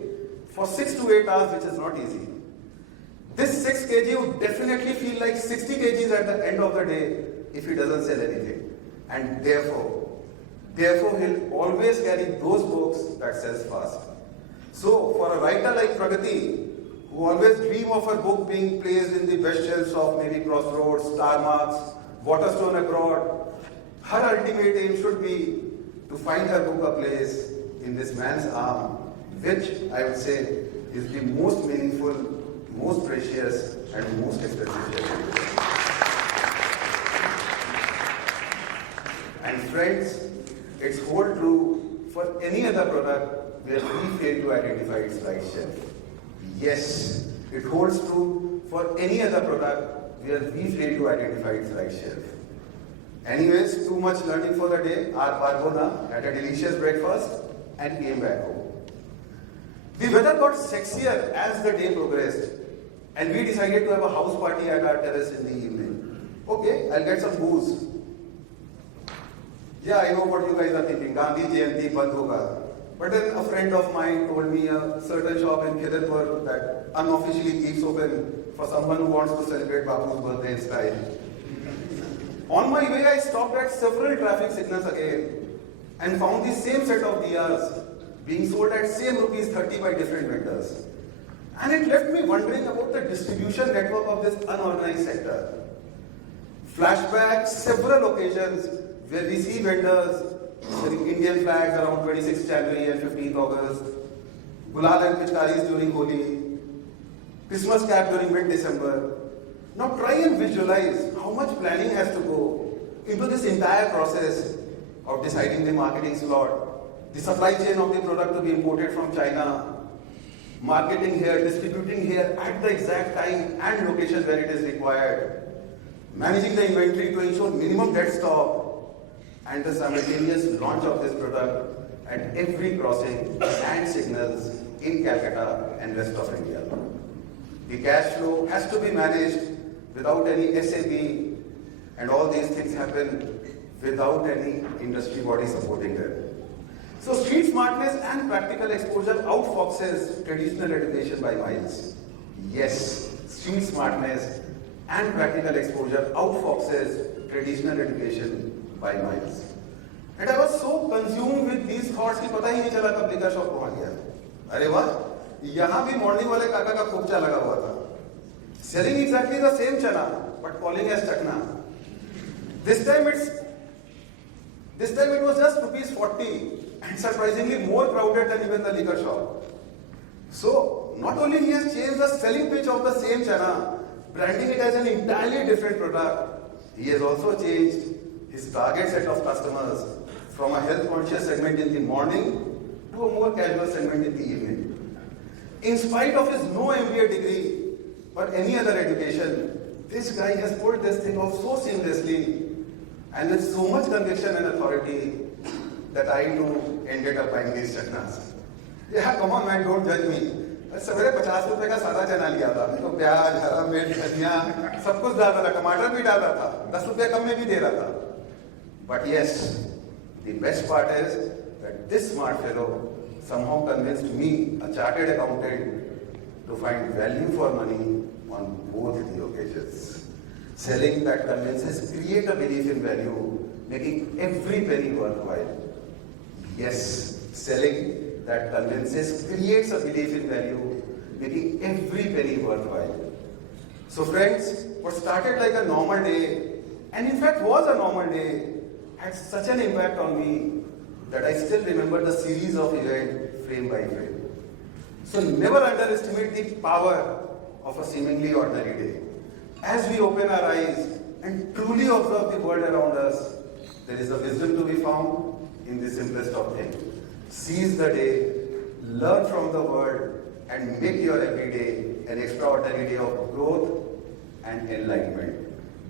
for 6 to 8 hours, which is not easy. This 6 kg would definitely feel like 60 kgs at the end of the day if he doesn't sell anything. And therefore he'll always carry those books that sells fast. So for a writer like Pragati, who always dream of her book being placed in the best shelves of maybe Crossroads, Star Marks, Waterstone Abroad, her ultimate aim should be to find her book a place in this man's arm, which I would say is the most meaningful, most precious, and most expensive treasure. And friends, it's hold true for any other product where we fail to identify its right shelf. Yes, it holds true for any other product where we fail to identify its right shelf. Anyways, too much learning for the day. Our Pargona had a delicious breakfast and came back home. The weather got sexier as the day progressed, and we decided to have a house party at our terrace in the evening. Okay, I'll get some booze. Yeah, I know what you guys are thinking. Gandhi Jayanti Bandh hoga. But then a friend of mine told me a certain shop in Khidrpur that unofficially keeps open for someone who wants to celebrate Bapu's birthday in style. On my way, I stopped at several traffic signals again and found the same set of diyas being sold at same ₹30 by different vendors. And it left me wondering about the distribution network of this unorganized sector. Flashback several occasions where we see vendors selling Indian flags around 26th January and 15th August, Gulal and Pichkaris during Holi, Christmas cap during mid-December. Now try and visualize how much planning has to go into this entire process of deciding the marketing slot, the supply chain of the product to be imported from China, marketing here, distributing here at the exact time and location where it is required, managing the inventory to ensure minimum dead stock, and the simultaneous launch of this product at every crossing and signals in Calcutta and rest of India. The cash flow has to be managed without any SAP, and all these things happen without any industry body supporting them. So street smartness and practical exposure outfoxes traditional education by miles. Yes, street smartness and practical exposure outfoxes traditional education by miles. And I was so consumed with these thoughts कि पता ही नहीं चला कब liquor shop पहुंच गया. अरे वाह, यहाँ भी मॉर्निंग वाले काका का खोपचा लगा हुआ था. Selling exactly the same chana, but calling as chakna. This time it was just ₹40 and surprisingly more crowded than even the liquor shop. So not only he has changed the selling pitch of the same chana, branding it as an entirely different product, he has also changed his target set of customers from a health conscious segment in the morning to a more casual segment in the evening. In spite of his no MBA degree or any other education, this guy has pulled this thing off so seamlessly and with so much conviction and authority that I too ended up buying these chutneys. Yeah, come on man, don't judge me. सवेरे 50 रुपए का सादा चना लिया था, तो प्याज, हरा मिर्च, धनिया सब कुछ डाला था, टमाटर भी डाला था, 10 रुपए कम में भी दे रहा था. But yes, the best part is that this smart fellow somehow convinced me, a chartered accountant, to find value for money on both the occasions. Selling that convinces create a belief in value, making every penny worthwhile. Yes, selling that convinces creates a belief in value, making every penny worthwhile. So friends, what started like a normal day, and in fact was a normal day, had such an impact on me that I still remember the series of events frame by frame. So never underestimate the power of a seemingly ordinary day. As we open our eyes and truly observe the world around us, there is a wisdom to be found in the simplest of things. Seize the day, learn from the world, and make your everyday an extraordinary day of growth and enlightenment.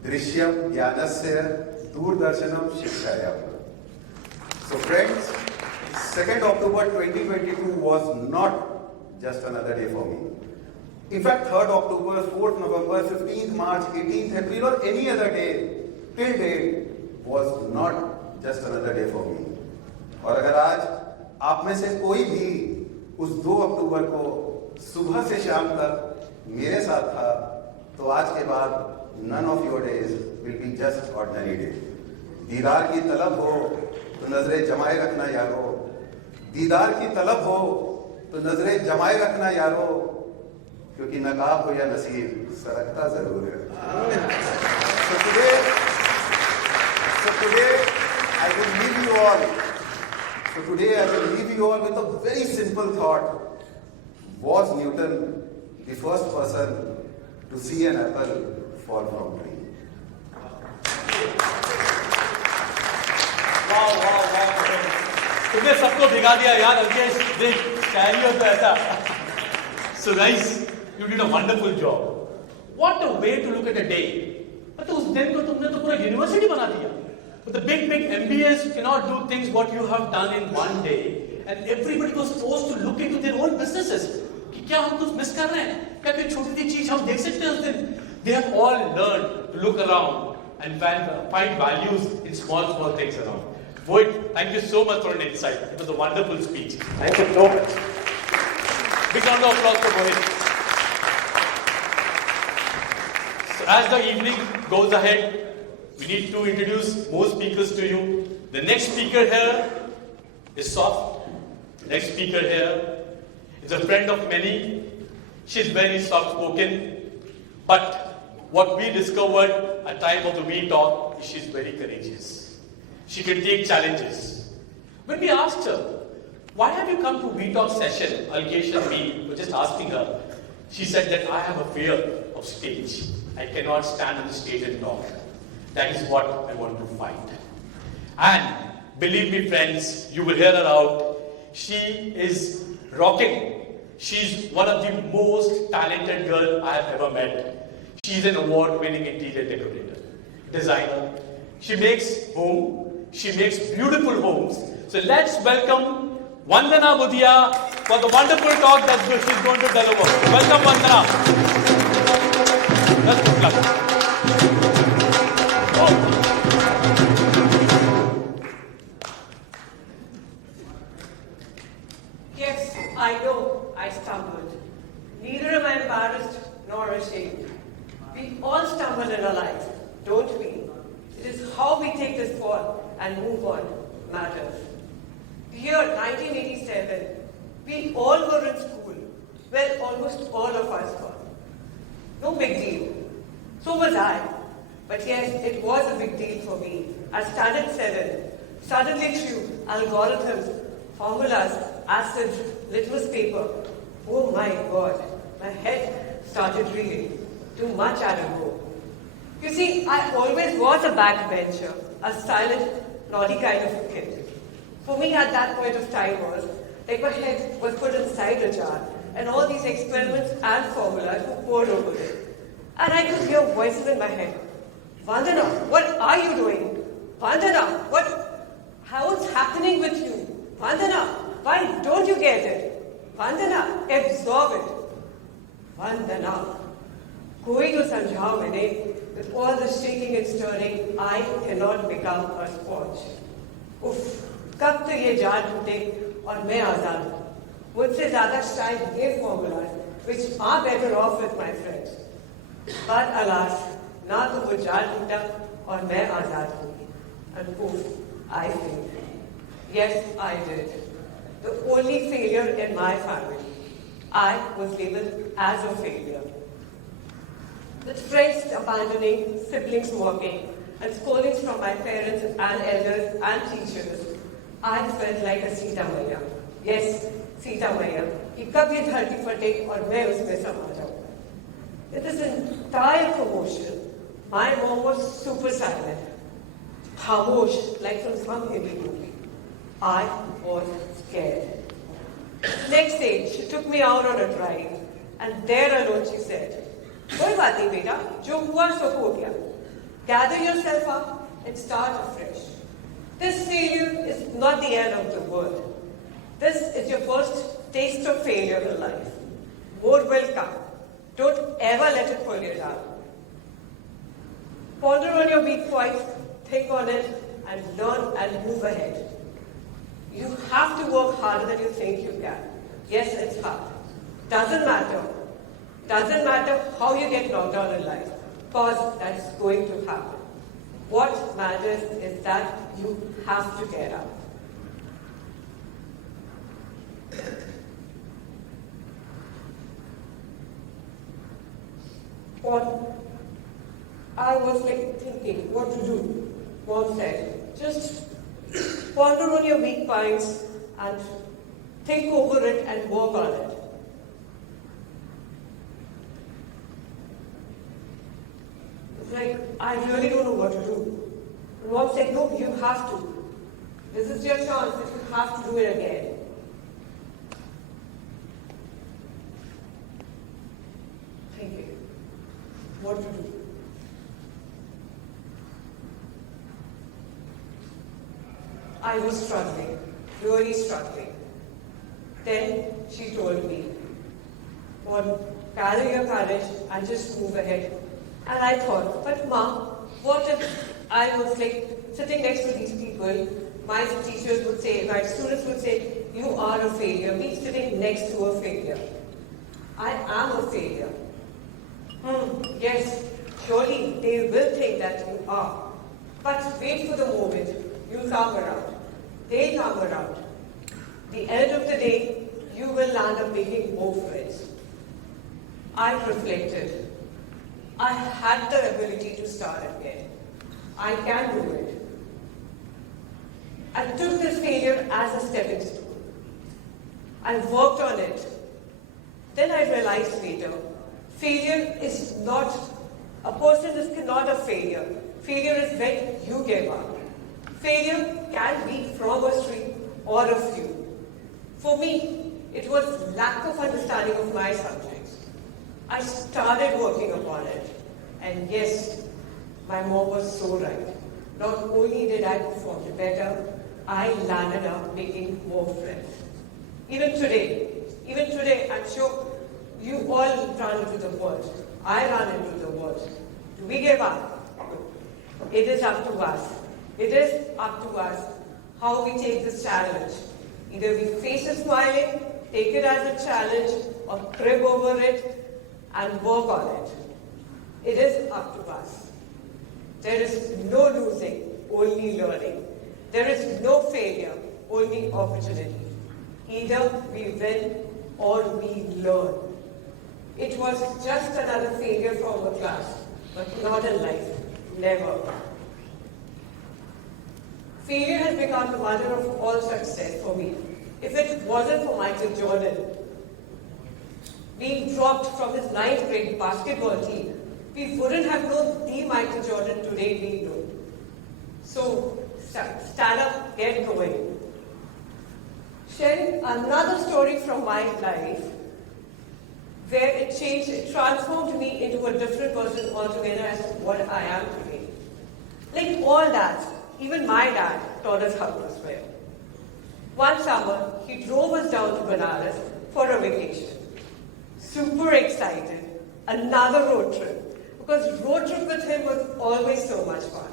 Drishyam Jnanasya Doordarshanam Shikshayam. So friends, 2nd October 2022 was not just another day for me. In fact, 3rd October, 4th November, 15th March, 18th April or any other day till date was not just another day for me. और अगर आज आप में से कोई भी उस 2 अक्टूबर को सुबह से शाम तक मेरे साथ था, तो आज के बाद none of your days will be just ordinary day. दीदार की तलब हो तो नजरें जमाए रखना यारो, दीदार की तलब हो तो नजरें जमाए रखना यारो, क्योंकि नकाब हो या नसीब सरकता जरूर है. So today I will leave you all. So today I will leave you all with a very simple thought. Was Newton the first person to see an apple fall from tree? तुमने सबको भिगा दिया यार अल्केश, देख carry हो तो ऐसा. So guys, you did a wonderful job. What a way to look at a day. मतलब उस दिन को तुमने तो पूरा यूनिवर्सिटी बना दिया. But the big MBAs cannot do things what you have done in one day, and everybody was forced to look into their own businesses. कि क्या हम कुछ मिस कर रहे हैं? क्या कोई छोटी सी चीज हम देख सकते हैं उस दिन? They have all learned to look around and find values in small things around. Voit, thank you so much for an insight. It was a wonderful speech. Thank you so much. Big round of applause for Voit. So as the evening goes ahead, we need to introduce more speakers to you. The next speaker here is soft. The next speaker here is a friend of many. She's very soft-spoken. But what we discovered at the time of the We Talk is she's very courageous. She can take challenges. When we asked her, why have you come to We Talk session, Alkesh and me, were just asking her, she said that I have a fear of stage. I cannot stand on the stage and talk. That is what I want to fight. And believe me friends, you will hear her out. She is rocking. She's one of the most talented girls I have ever met. She's an award-winning interior decorator, designer. She makes beautiful homes. So let's welcome Vandana Budhia for the wonderful talk that she's going to deliver. Welcome Vandana. Let's good luck. Yes, I know I stumbled. Neither am I embarrassed nor ashamed. We all stumble in our lives, don't we? It is how we take this fall and move on matters. The year 1987, we all were in school. Well, almost all of us were. No big deal. So was I. But yes, it was a big deal for me. At Standard 7, suddenly through algorithms, formulas, acids, litmus paper, oh my God, my head started reeling. Too much had to go. You see, I always was a backbencher, a silent, naughty kind of a kid. For me, at that point of time was, like my head was put inside a jar, and all these experiments and formulas were poured over it. And I could hear voices in my head. Vandana, what are you doing? Vandana, how's happening with you? Vandana, why don't you get it? Vandana, absorb it. Vandana, koi to samjhao maine. With all the shaking and stirring, I cannot become a sponge. Uff, कब तो ये jar टूटे और मैं आजाद हूँ. मुझसे ज़्यादा शायद ये formulas, which are better off with my friends. But alas, ना तो वो जार टूटा और मैं आजाद हूँ. And poof, I failed. Yes, I did. The only failure in my family. I was labeled as a failure. With friends abandoning, siblings mocking, and scoldings from my parents and elders and teachers, I felt like a Sita Maya. Yes, Sita Maya. कि कब ये धरती फटे और मैं उसमें समा जाऊं. With this entire commotion, my mom was super silent. Khamosh, like from some Hindi movie. I was scared. Next day, she took me out on a drive, and there alone she said, कोई बात नहीं बेटा, जो हुआ सो हो गया. Gather yourself up and start afresh. This failure is not the end of the world. This is your first taste of failure in life. More will come. Don't ever let it pull you down. Ponder on your weak points, think on it, and learn and move ahead. You have to work harder than you think you can. Yes, it's hard. Doesn't matter. Doesn't matter how you get knocked down in life, because that's going to happen. What matters is that you have to get up. I was thinking what to do. Mom said, just ponder on your weak points and think over it and work on it. It's like, I really don't know what to do. And Mom said, no, you have to. This is your chance that you have to do it again. Thinking what to do. I was struggling, really struggling. Then she told me, gather your courage and just move ahead. And I thought, but Ma, what if I was sitting next to these people, my teachers would say, my students would say, you are a failure, me sitting next to a failure. I am a failure. Yes, surely they will think that you are. But wait for the moment, you'll come around. They'll come around. The end of the day, you will land up making more friends. I reflected. I had the ability to start again. I can do it. I took this failure as a stepping stone. I worked on it. Then I realized later, failure is not, a person is not a failure. Failure is when you give up. Failure can be from a stream or a few. For me, it was lack of understanding of my subjects. I started working upon it. And yes, my mom was so right. Not only did I perform better, I landed up making more friends. Even today, I'm sure you all run into the world. I run into the world. Do we give up? It is up to us. It is up to us how we take this challenge. Either we face it smiling, take it as a challenge, or crib over it and work on it. It is up to us. There is no losing, only learning. There is no failure, only opportunity. Either we win or we learn. It was just another failure from a class, but not in life. Never. Failure has become the mother of all success for me. If it wasn't for Michael Jordan being dropped from his 9th grade basketball team, we wouldn't have known the Michael Jordan today we know. So, stand up, get going. Sharing another story from my life, where it transformed me into a different person altogether as to what I am today. Like all dads, even my dad taught us how to swim. One summer, he drove us down to Banaras for a vacation. Super excited, another road trip, because road trip with him was always so much fun.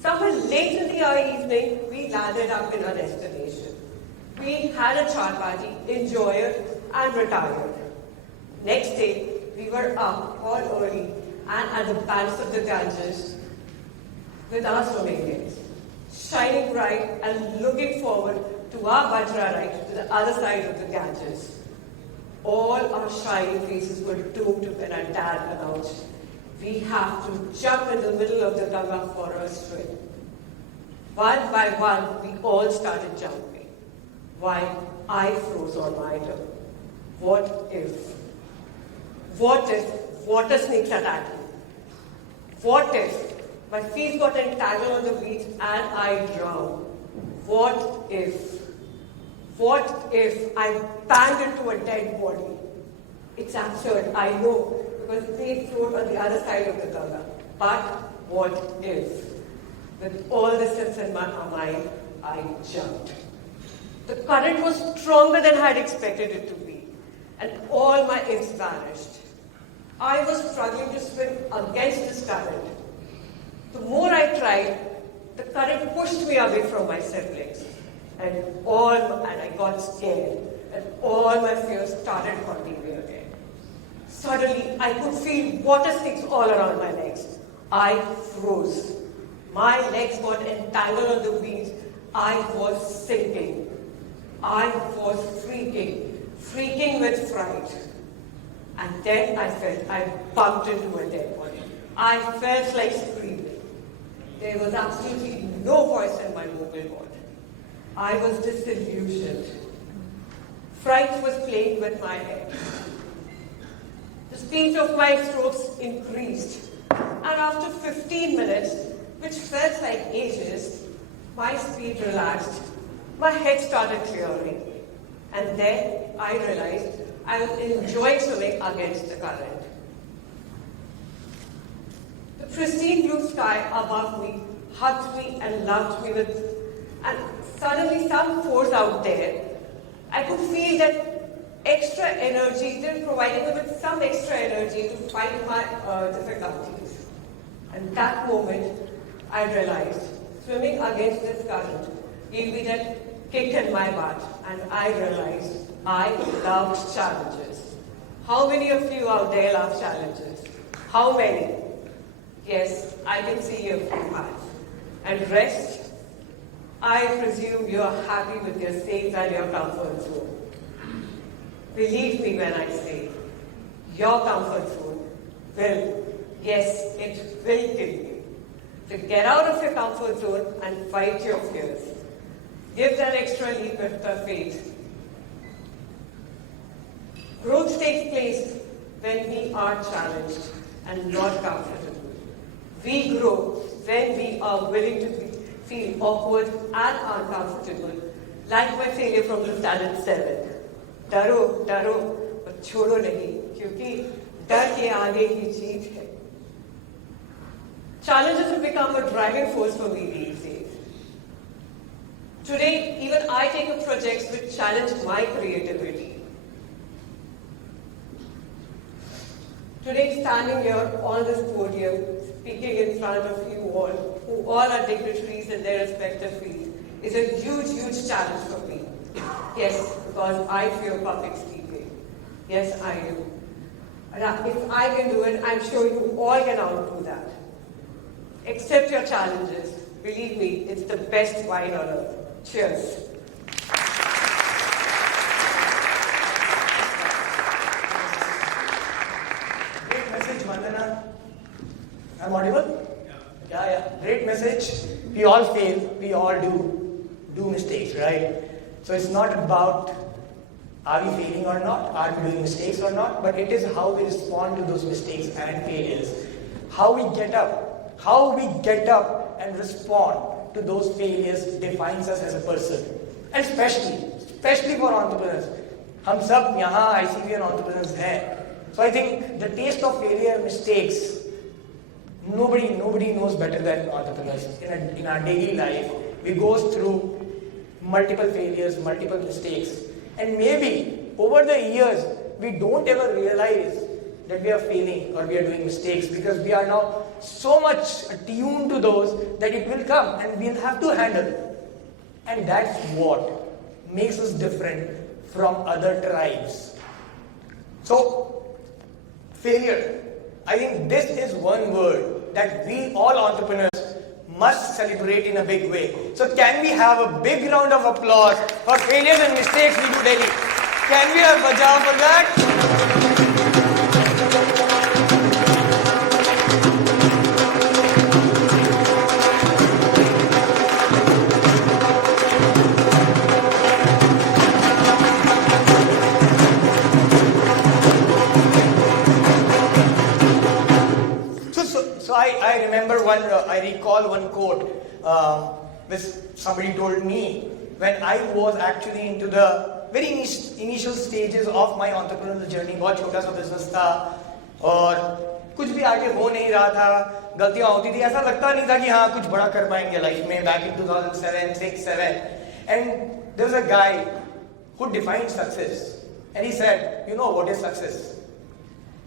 Somewhere late in the evening, we landed up in our destination. We had a char party, enjoyed it, and retired. Next day, we were up all early and at the banks of the Ganges with our swimming gears, shining bright and looking forward to our Vajra ride to the other side of the Ganges. All our shining faces were doomed when our dad announced, we have to jump in the middle of the Ganga for a swim. One by one, we all started jumping, while I froze on my turn. What if? What if water snakes attacked me? What if my feet got entangled on the beach and I drowned? What if? What if I banged into a dead body? It's absurd, I know, because they float on the other side of the Ganga. But what if? With all this in my mind, I jumped. The current was stronger than I had expected it to be, and all my ifs vanished. I was struggling to swim against this current. The more I tried, the current pushed me away from my siblings. And I got scared. And all my fears started haunting me again. Suddenly, I could feel water sticks all around my legs. I froze. My legs got entangled on the weeds. I was sinking. I was freaking with fright. And then I felt I bumped into a dead body. I felt like screaming. There was absolutely no voice in my vocal cord. I was disillusioned. Fright was playing with my head. The speed of my strokes increased. And after 15 minutes, which felt like ages, my speed relaxed. My head started clearing. And then I realized I was enjoying swimming against the current. The pristine blue sky above me hugged me and loved me and suddenly some force out there. I could feel that extra energy, they're providing me with some extra energy to fight my difficulties. And that moment, I realized swimming against this current gave me that kick in my butt, and I realized I loved challenges. How many of you out there love challenges? How many? Yes, I can see your few hands. And rest, I presume you are happy with your safe and your comfort zone. Believe me when I say, your comfort zone will, yes, it will kill you. So get out of your comfort zone and fight your fears. Give that extra leap of faith. Growth takes place when we are challenged and not comfortable. We grow when we are willing to feel awkward and uncomfortable, like my failure from the standard 7. डरो डरो और छोड़ो नहीं, क्योंकि डर के आगे ही जीत है. Challenges have become a driving force for me these days. Today, even I take up projects which challenge my creativity. Today, standing here on this podium, speaking in front of you all, who all are dignitaries in their respective fields, is a huge, huge challenge for me. Yes, because I fear public speaking. Yes, I do. And if I can do it, I'm sure you all can outdo that. Accept your challenges. Believe me, it's the best wine on earth. Cheers. Great message, Vandana. I'm audible? Yeah. Great message. We all fail. We all do mistakes, right? So it's not about are we failing or not, are we doing mistakes or not, but it is how we respond to those mistakes and failures. How we get up and respond to those failures defines us as a person. And especially for entrepreneurs. हम सब यहाँ ICBI entrepreneurs हैं. So I think the taste of failure, mistakes, nobody knows better than entrepreneurs. In our daily life, we go through multiple failures, multiple mistakes. And maybe over the years, we don't ever realize that we are failing or we are doing mistakes because we are now so much attuned to those that it will come and we'll have to handle it. And that's what makes us different from other tribes. So, failure. I think this is one word that we all entrepreneurs must celebrate in a big way. So can we have a big round of applause for failures and mistakes we do daily? Can we have bajaw for that? I recall one quote which somebody told me when I was actually into the very initial stages of my entrepreneurial journey. बहुत छोटा सा business था और कुछ भी आगे हो नहीं रहा था, गलतियां होती थी, ऐसा लगता नहीं था कि हाँ कुछ बड़ा कर पाएंगे लाइफ में. Back in 2007, 6, 7, and there was a guy who defined success, and he said, you know what is success?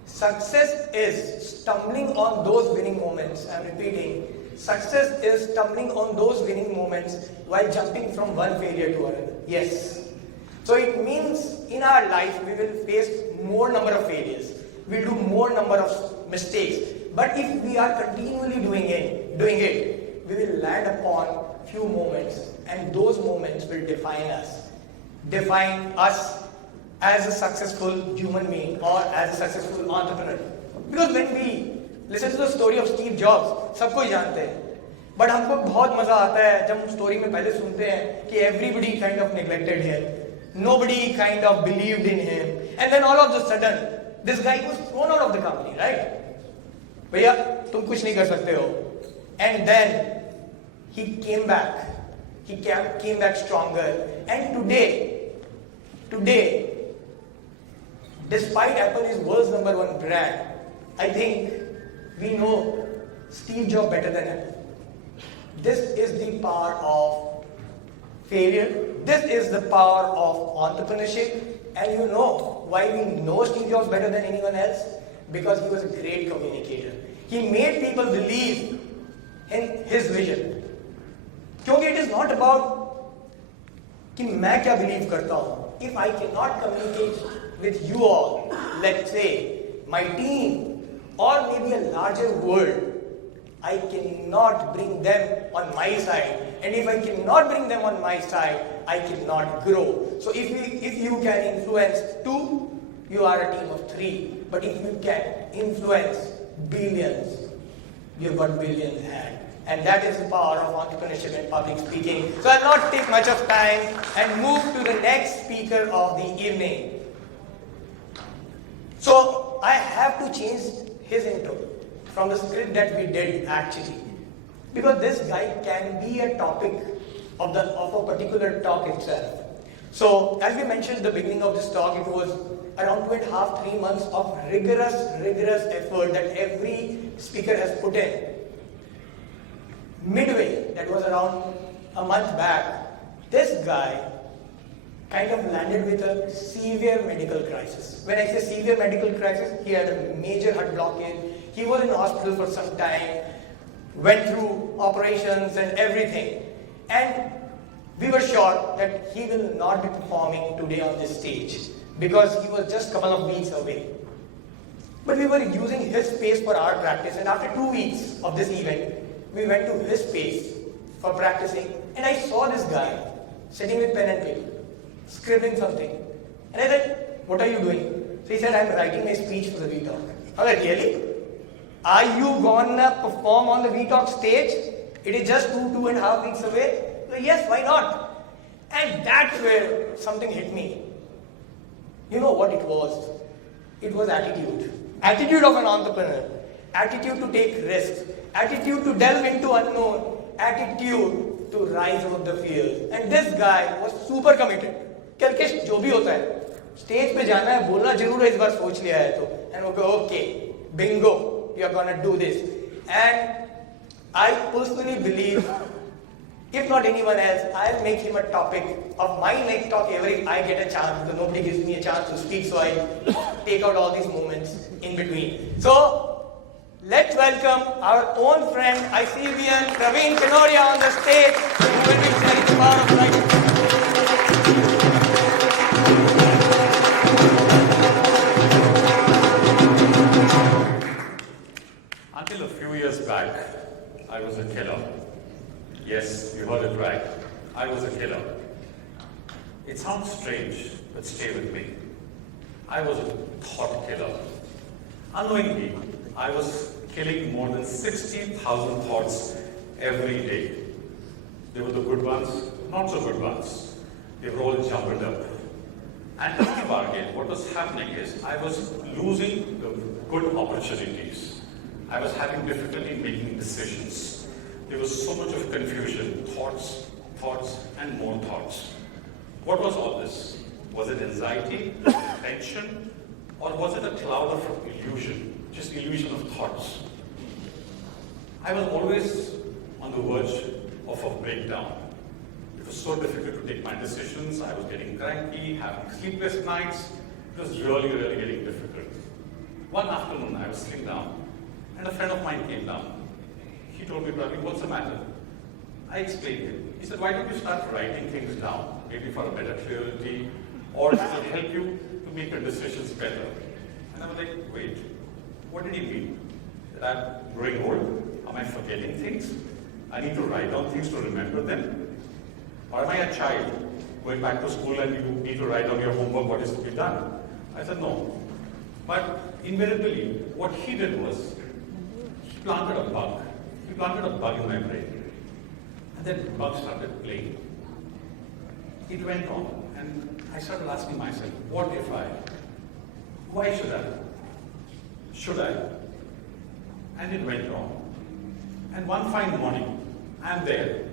Success is stumbling on those winning moments. I'm repeating. Success is stumbling on those winning moments while jumping from one failure to another. Yes. So it means in our life we will face more number of failures. We'll do more number of mistakes. But if we are continually doing it, we will land upon few moments, and those moments will define us as a successful human being or as a successful entrepreneur. Because when we listen to the story of Steve Jobs, सब कोई जानते हैं, but हमको बहुत मजा आता है जब हम स्टोरी में पहले सुनते हैं कि everybody kind of neglected him, nobody kind of believed in him, and then all of a sudden this guy was thrown out of the company, right? भैया तुम कुछ नहीं कर सकते हो, and then he came back. He came back stronger, and today, despite Apple is world's #1 brand, I think we know Steve Jobs better than Apple. This is the power of failure. This is the power of entrepreneurship. And you know why we know Steve Jobs better than anyone else? Because he was a great communicator. He made people believe in his vision. क्योंकि it is not about कि मैं क्या believe करता हूँ. If I cannot communicate with you all, let's say my team or maybe a larger world, I cannot bring them on my side. And if I cannot bring them on my side, I cannot grow. So if you can influence 2, you are a team of 3. But if you can influence billions, you've got billions hand. And that is the power of entrepreneurship and public speaking. So I'll not take much of time and move to the next speaker of the evening. So I have to change his intro from the script that we did actually. Because this guy can be a topic of a particular talk itself. So as we mentioned at the beginning of this talk, it was around 2.5, 3 months of rigorous effort that every speaker has put in. Midway, that was around a month back, this guy kind of landed with a severe medical crisis. When I say severe medical crisis, he had a major heart blockage. He was in hospital for some time, went through operations and everything. And we were sure that he will not be performing today on this stage because he was just a couple of weeks away. But we were using his space for our practice, and after 2 weeks of this event, we went to his space for practicing, and I saw this guy sitting with pen and paper, scribbling something. And I said, "What are you doing?" So he said, "I'm writing my speech for the VTalk." I was like, "Really? Are you gonna perform on the VTalk stage? It is just 2.5 weeks away." So yes, why not? And that's where something hit me. You know what it was? It was attitude. Attitude of an entrepreneur. Attitude to take risks. Attitude to delve into unknown. Attitude to rise above the fears. And this guy was super committed. Kalkesh जो भी होता है, stage पे जाना है, बोलना जरूर है, इस बार सोच लिया है तो. And we go, okay, bingo, you are gonna do this. And I personally believe, if not anyone else, I'll make him a topic of my next talk ever if I get a chance, because nobody gives me a chance to speak, so I take out all these moments in between. So, let's welcome our own friend, ICBI, Praveen Kanoria on the stage, who will be sharing the power of writing. Until a few years back, I was a killer. Yes, you heard it right. I was a killer. It sounds strange, but stay with me. I was a thought killer. Unknowingly, I was killing more than 60,000 thoughts every day. They were the good ones, not so good ones. They were all jumbled up. And in the bargain, what was happening is I was losing the good opportunities. I was having difficulty making decisions. There was so much of confusion, thoughts, and more thoughts. What was all this? Was it anxiety, tension, or was it a cloud of illusion, just illusion of thoughts? I was always on the verge of a breakdown. It was so difficult to take my decisions. I was getting cranky, having sleepless nights. It was really getting difficult. One afternoon, I was sitting down, and a friend of mine came down. He told me, Praveen, what's the matter? I explained it. He said, why don't you start writing things down, maybe for a better clarity, or it will help you to make your decisions better. And I was like, wait, what did he mean? That I'm growing old? Am I forgetting things? I need to write down things to remember them? Or am I a child going back to school and you need to write down your homework, what is to be done? I said, no. But invariably, what he did was, he planted a bug. He planted a bug in my brain. And then the bug started playing. It went on. And I started asking myself, what if I? Why should I? Should I? And it went on. And one fine morning, I'm there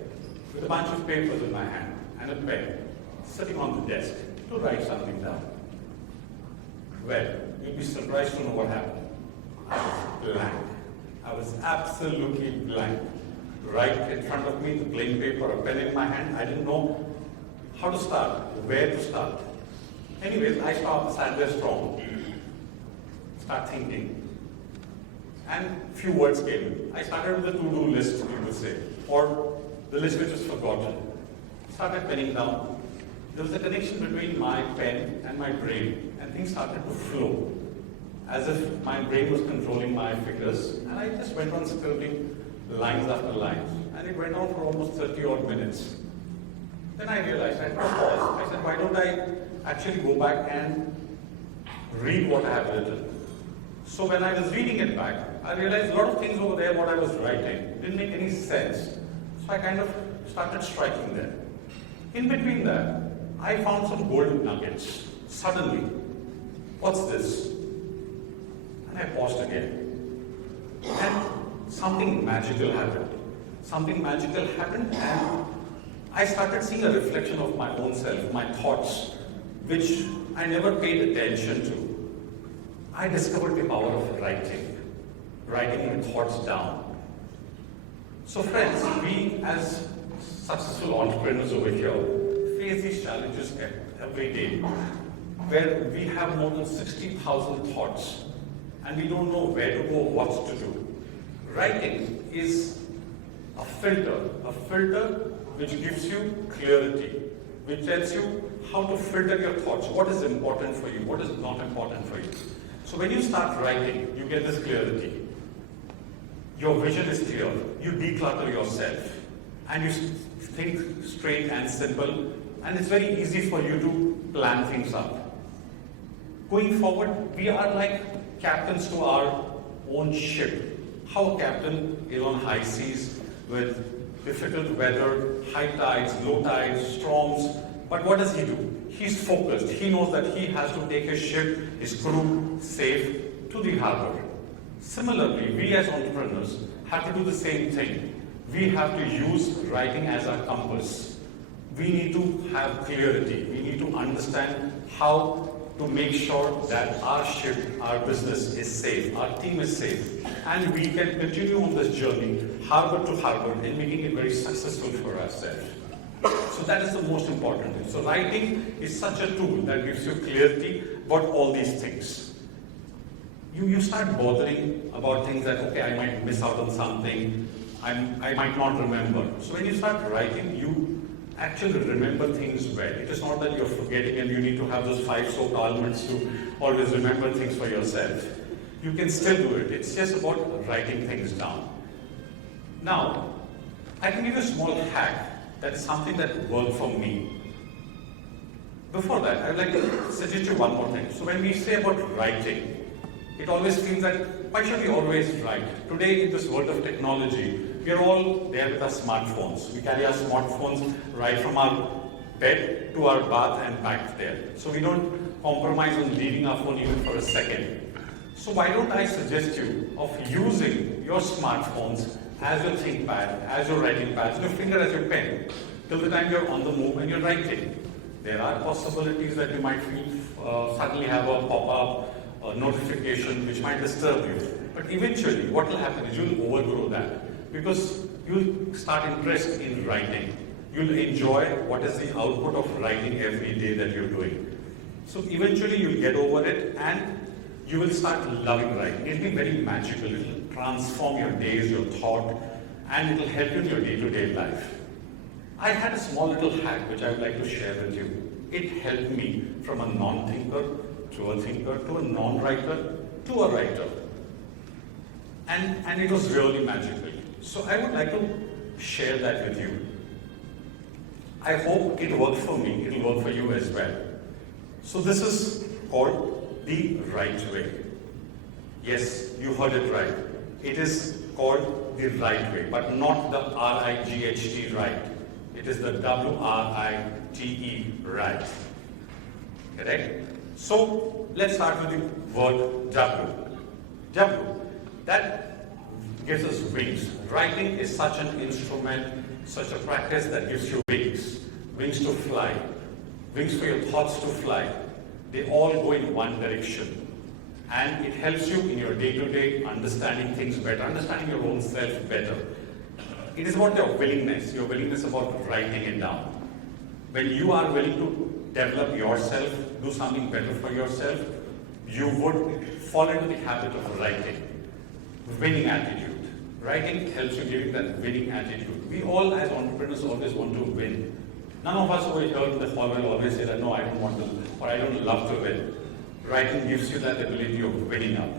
with a bunch of papers in my hand and a pen sitting on the desk to write something down. Well, you'll be surprised to know what happened. I was blank. I was absolutely blank. Right in front of me, the plain paper, a pen in my hand. I didn't know how to start, where to start. Anyways, I sat there strong. Start thinking. And few words came. I started with the to-do list, you would say, or the list which was forgotten. Started penning down. There was a connection between my pen and my brain, and things started to flow, as if my brain was controlling my fingers. And I just went on scribbling lines after lines, and it went on for almost 30 odd minutes. Then I realized, I took a pause. I said, why don't I actually go back and read what I have written? So when I was reading it back, I realized a lot of things over there, what I was writing, didn't make any sense. So I kind of started striking there. In between that, I found some gold nuggets. Suddenly, what's this? And I paused again. And something magical happened. Something magical happened, and I started seeing a reflection of my own self, my thoughts, which I never paid attention to. I discovered the power of writing my thoughts down. So friends, we as successful entrepreneurs over here face these challenges every day, where we have more than 60,000 thoughts and we don't know where to go, what to do. Writing is a filter which gives you clarity, which tells you how to filter your thoughts, what is important for you, what is not important for you. So when you start writing, you get this clarity. Your vision is clear. You declutter yourself. And you think straight and simple. And it's very easy for you to plan things out. Going forward, we are like captains to our own ship. How a captain is on high seas with difficult weather, high tides, low tides, storms. But what does he do? He's focused. He knows that he has to take his ship, his crew, safe to the harbor. Similarly, we as entrepreneurs have to do the same thing. We have to use writing as our compass. We need to have clarity. We need to understand how to make sure that our ship, our business is safe, our team is safe, and we can continue on this journey, harbor to harbor, and making it very successful for ourselves. So that is the most important thing. So writing is such a tool that gives you clarity about all these things. You start bothering about things that, okay, I might miss out on something, I might not remember. So when you start writing, you actually remember things well. It is not that you're forgetting and you need to have those 5 soap almonds to always remember things for yourself. You can still do it. It's just about writing things down. Now, I can give you a small hack that is something that worked for me. Before that, I would like to suggest you one more thing. So when we say about writing, it always feels that, why should we always write? Today, in this world of technology, we are all there with our smartphones. We carry our smartphones right from our bed to our bath and back there. So we don't compromise on leaving our phone even for a second. So why don't I suggest you of using your smartphones as your ThinkPad, as your writing pad, your finger as your pen, till the time you're on the move and you're writing. There are possibilities that you might feel suddenly have a pop-up, a notification which might disturb you. But eventually, what will happen is you'll overgrow that because you'll start interest in writing. You'll enjoy what is the output of writing every day that you're doing. So eventually you'll get over it, and you will start loving writing. It'll be very magical. It'll transform your days, your thought, and it'll help you in your day-to-day life. I had a small little hack which I would like to share with you. It helped me from a non-thinker to a thinker to a non-writer to a writer. And it was really magical. So I would like to share that with you. I hope it worked for me. It will work for you as well. So this is called the right way. Yes, you heard it right. It is called the right way, but not the R-I-G-H-T right. It is the W-R-I-T-E right. Correct? So let's start with the word W. W, that gives us wings. Writing is such an instrument, such a practice that gives you wings. Wings to fly. Wings for your thoughts to fly. They all go in one direction. And it helps you in your day-to-day understanding things better, understanding your own self better. It is about your willingness about writing it down. When you are willing to develop yourself, do something better for yourself, you would fall into the habit of writing. Winning attitude. Writing helps you give that winning attitude. We all as entrepreneurs always want to win. None of us over here in the hall will always say that, no, I don't want to, or I don't love to win. Writing gives you that ability of winning up.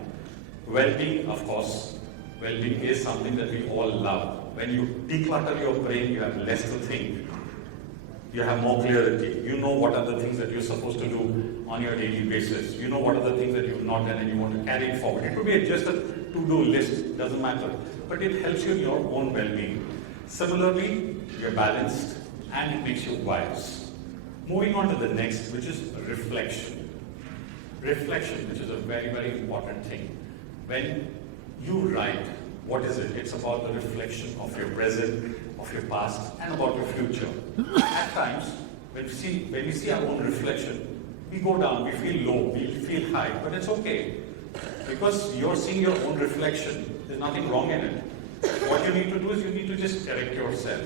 Well-being, of course, well-being is something that we all love. When you declutter your brain, you have less to think. You have more clarity. You know what are the things that you're supposed to do on your daily basis. You know what are the things that you've not done and you want to carry it forward. It could be just a to-do list, doesn't matter. But it helps you in your own well-being. Similarly, you're balanced and it makes you wise. Moving on to the next, which is reflection. Reflection, which is a very, very important thing. When you write, what is it? It's about the reflection of your present, of your past, and about your future. At times, when we see our own reflection, we go down, we feel low, we feel high, but it's okay. Because you're seeing your own reflection, there's nothing wrong in it. What you need to do is you need to just correct yourself.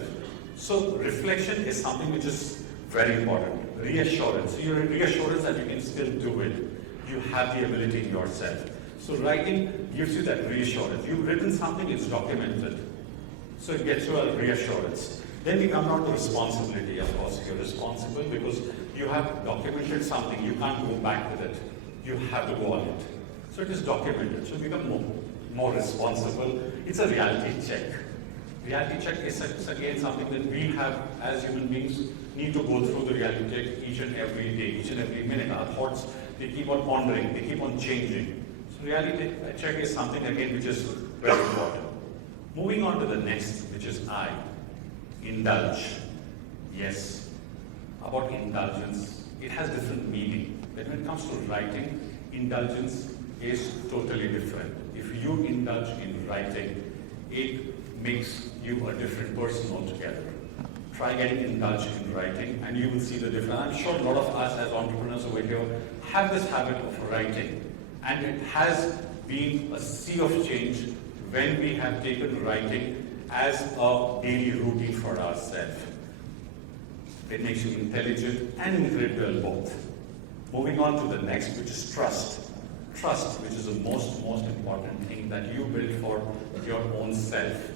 So reflection is something which is very important. Reassurance. So your reassurance that you can still do it. You have the ability in yourself. So writing gives you that reassurance. You've written something, it's documented. So it gets you a reassurance. Then we come down to responsibility. Of course, you're responsible because you have documented something. You can't go back with it. You have to go on it. So it is documented. So you become more responsible. It's a reality check. Reality check is again something that we have as human beings need to go through the reality check each and every day, each and every minute. Our thoughts, they keep on pondering, they keep on changing. So reality check is something again which is very important. Moving on to the next, which is I. Indulge. Yes. About indulgence, it has different meaning. But when it comes to writing, indulgence is totally different. If you indulge in writing, it makes you a different person altogether. Try getting indulged in writing and you will see the difference. I'm sure a lot of us as entrepreneurs over here have this habit of writing, and it has been a sea of change when we have taken writing as a daily routine for ourselves. It makes you intelligent and incredible both. Moving on to the next, which is trust. Trust, which is the most important thing that you build for your own self.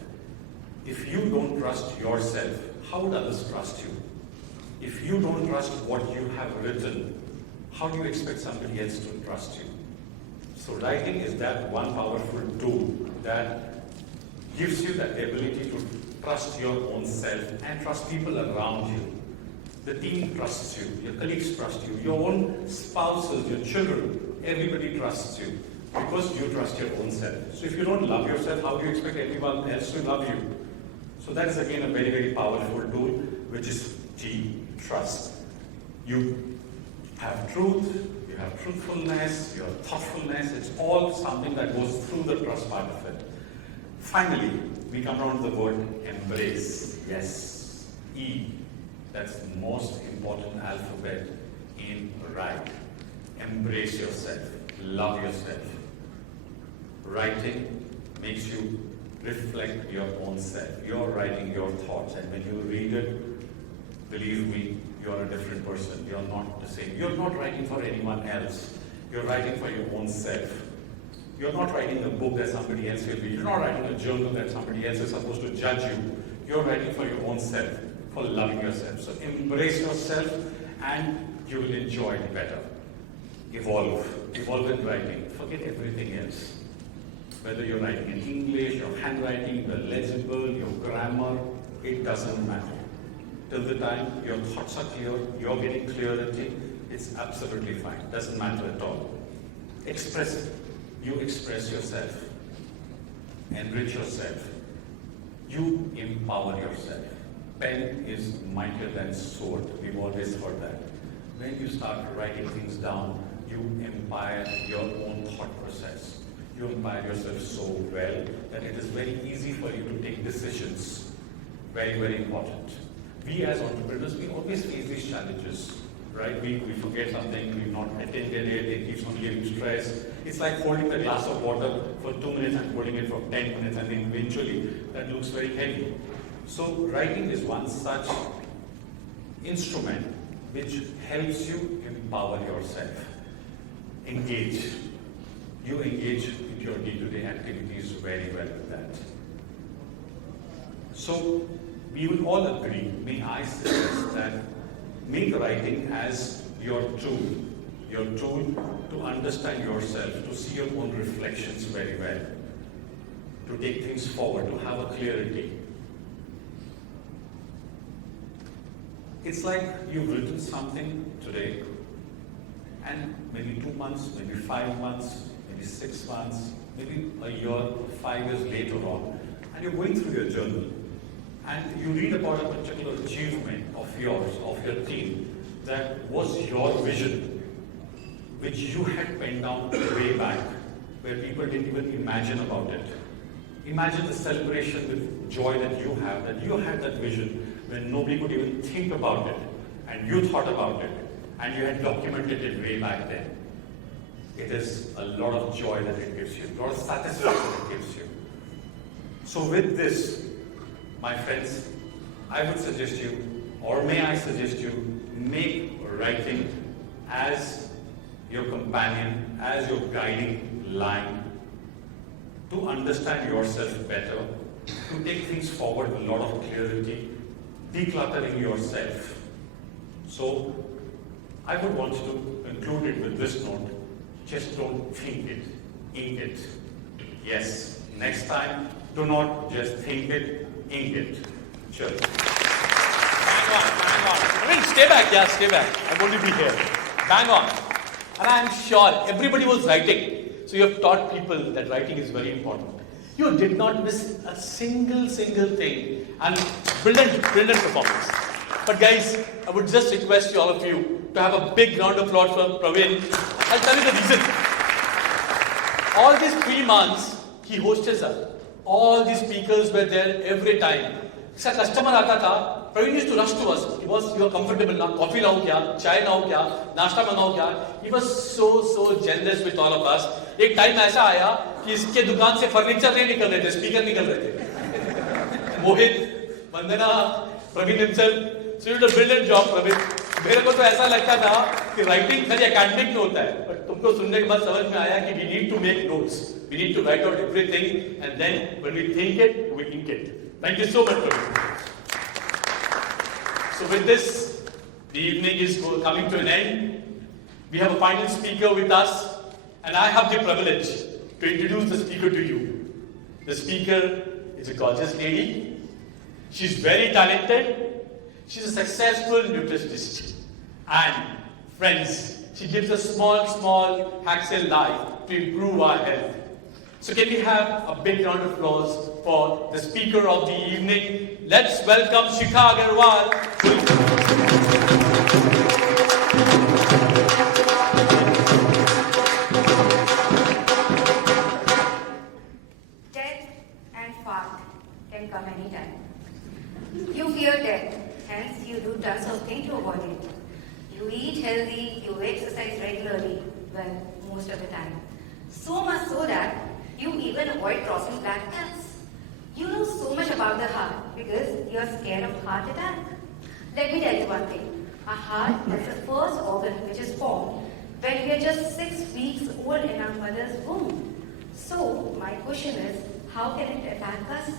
If you don't trust yourself, how would others trust you? If you don't trust what you have written, how do you expect somebody else to trust you? So writing is that one powerful tool that gives you that ability to trust your own self and trust people around you. The team trusts you, your colleagues trust you, your own spouses, your children, everybody trusts you because you trust your own self. So if you don't love yourself, how do you expect anyone else to love you? So that is again a very, very powerful tool, which is T, trust. You have truth, you have truthfulness, you have thoughtfulness. It's all something that goes through the trust part of it. Finally, we come down to the word embrace. Yes, E. That's the most important alphabet in write. Embrace yourself. Love yourself. Writing makes you reflect your own self. You're writing your thoughts, and when you read it, believe me, you're a different person. You're not the same. You're not writing for anyone else. You're writing for your own self. You're not writing a book that somebody else will read. You're not writing a journal that somebody else is supposed to judge you. You're writing for your own self, for loving yourself. So embrace yourself and you will enjoy it better. Evolve. Evolve in writing. Forget everything else. Whether you're writing in English, your handwriting, the legible, your grammar, it doesn't matter. Till the time your thoughts are clear, you're getting clarity, it's absolutely fine. Doesn't matter at all. Express it. You express yourself. Enrich yourself. You empower yourself. Pen is mightier than sword. We've always heard that. When you start writing things down, you empower your own thought process. You empower yourself so well that it is very easy for you to take decisions. Very, very important. We as entrepreneurs, we always face these challenges, right? We forget something, we've not attended it, it keeps on giving stress. It's like holding the glass of water for 2 minutes and holding it for 10 minutes, and then eventually that looks very heavy. So writing is one such instrument which helps you empower yourself. Engage. You engage with your day-to-day activities very well with that. So we will all agree, may I suggest that make writing as your tool to understand yourself, to see your own reflections very well, to take things forward, to have a clarity. It's like you've written something today, and maybe 2 months, maybe 5 months, maybe 6 months, maybe a year, 5 years later on, and you're going through your journal, and you read about a particular achievement of yours, of your team, that was your vision, which you had penned down way back, where people didn't even imagine about it. Imagine the celebration with joy that you had that vision when nobody could even think about it, and you thought about it, and you had documented it way back then. It is a lot of joy that it gives you, a lot of satisfaction it gives you. So with this, my friends, I would suggest you, or may I suggest you, make writing as your companion, as your guiding line, to understand yourself better, to take things forward with a lot of clarity, decluttering yourself. So, I would want to conclude it with this note: just don't think it, ink it. Yes, next time, do not just think it, ink it. Sure. Bang on, bang on. I mean, stay back, yeah, stay back. I'm going to be here. Bang on. And I'm sure everybody was writing. So you have taught people that writing is very important. You did not miss a single thing. And brilliant performance. But guys, I would just request you, all of you, to have a big round of applause for Praveen. I'll tell you the reason. All these 3 months, he hosted us. All the speakers were there every time. So a customer आता था, Praveen used to rush to us. He was, you are comfortable now, coffee लाऊं क्या, चाय लाऊं क्या, नाश्ता मंगाऊं क्या. He was so generous with all of us. एक टाइम ऐसा आया कि इसके दुकान से फर्नीचर नहीं निकल रहे थे, स्पीकर निकल रहे थे. मोहित, वंदना, Praveen himself. So you did a brilliant job, Praveen. मेरे को तो ऐसा लगता था कि राइटिंग खाली एकेडमिक में होता है, बट तुमको सुनने के बाद समझ में आया कि we need to make notes. We need to write out everything, and then when we think it, we ink it. Thank you so much, Praveen. So with this, the evening is coming to an end. We have a final speaker with us, and I have the privilege to introduce the speaker to you. The speaker is a gorgeous lady. She's very talented. She's a successful nutritionist. And friends, she gives us small hacks in life to improve our health. So can we have a big round of applause for the speaker of the evening? Let's welcome Shikha Agarwal. Death and fart can come anytime. You fear death, hence you do tons of things to avoid it. You eat healthy, you exercise regularly, well, most of the time. So much so that you even avoid crossing black paths. You know so much about the heart because you are scared of heart attack. Let me tell you one thing. A heart is the first organ which is formed when when we are just 6 weeks old in our mother's womb. So, my question is, how can it attack us?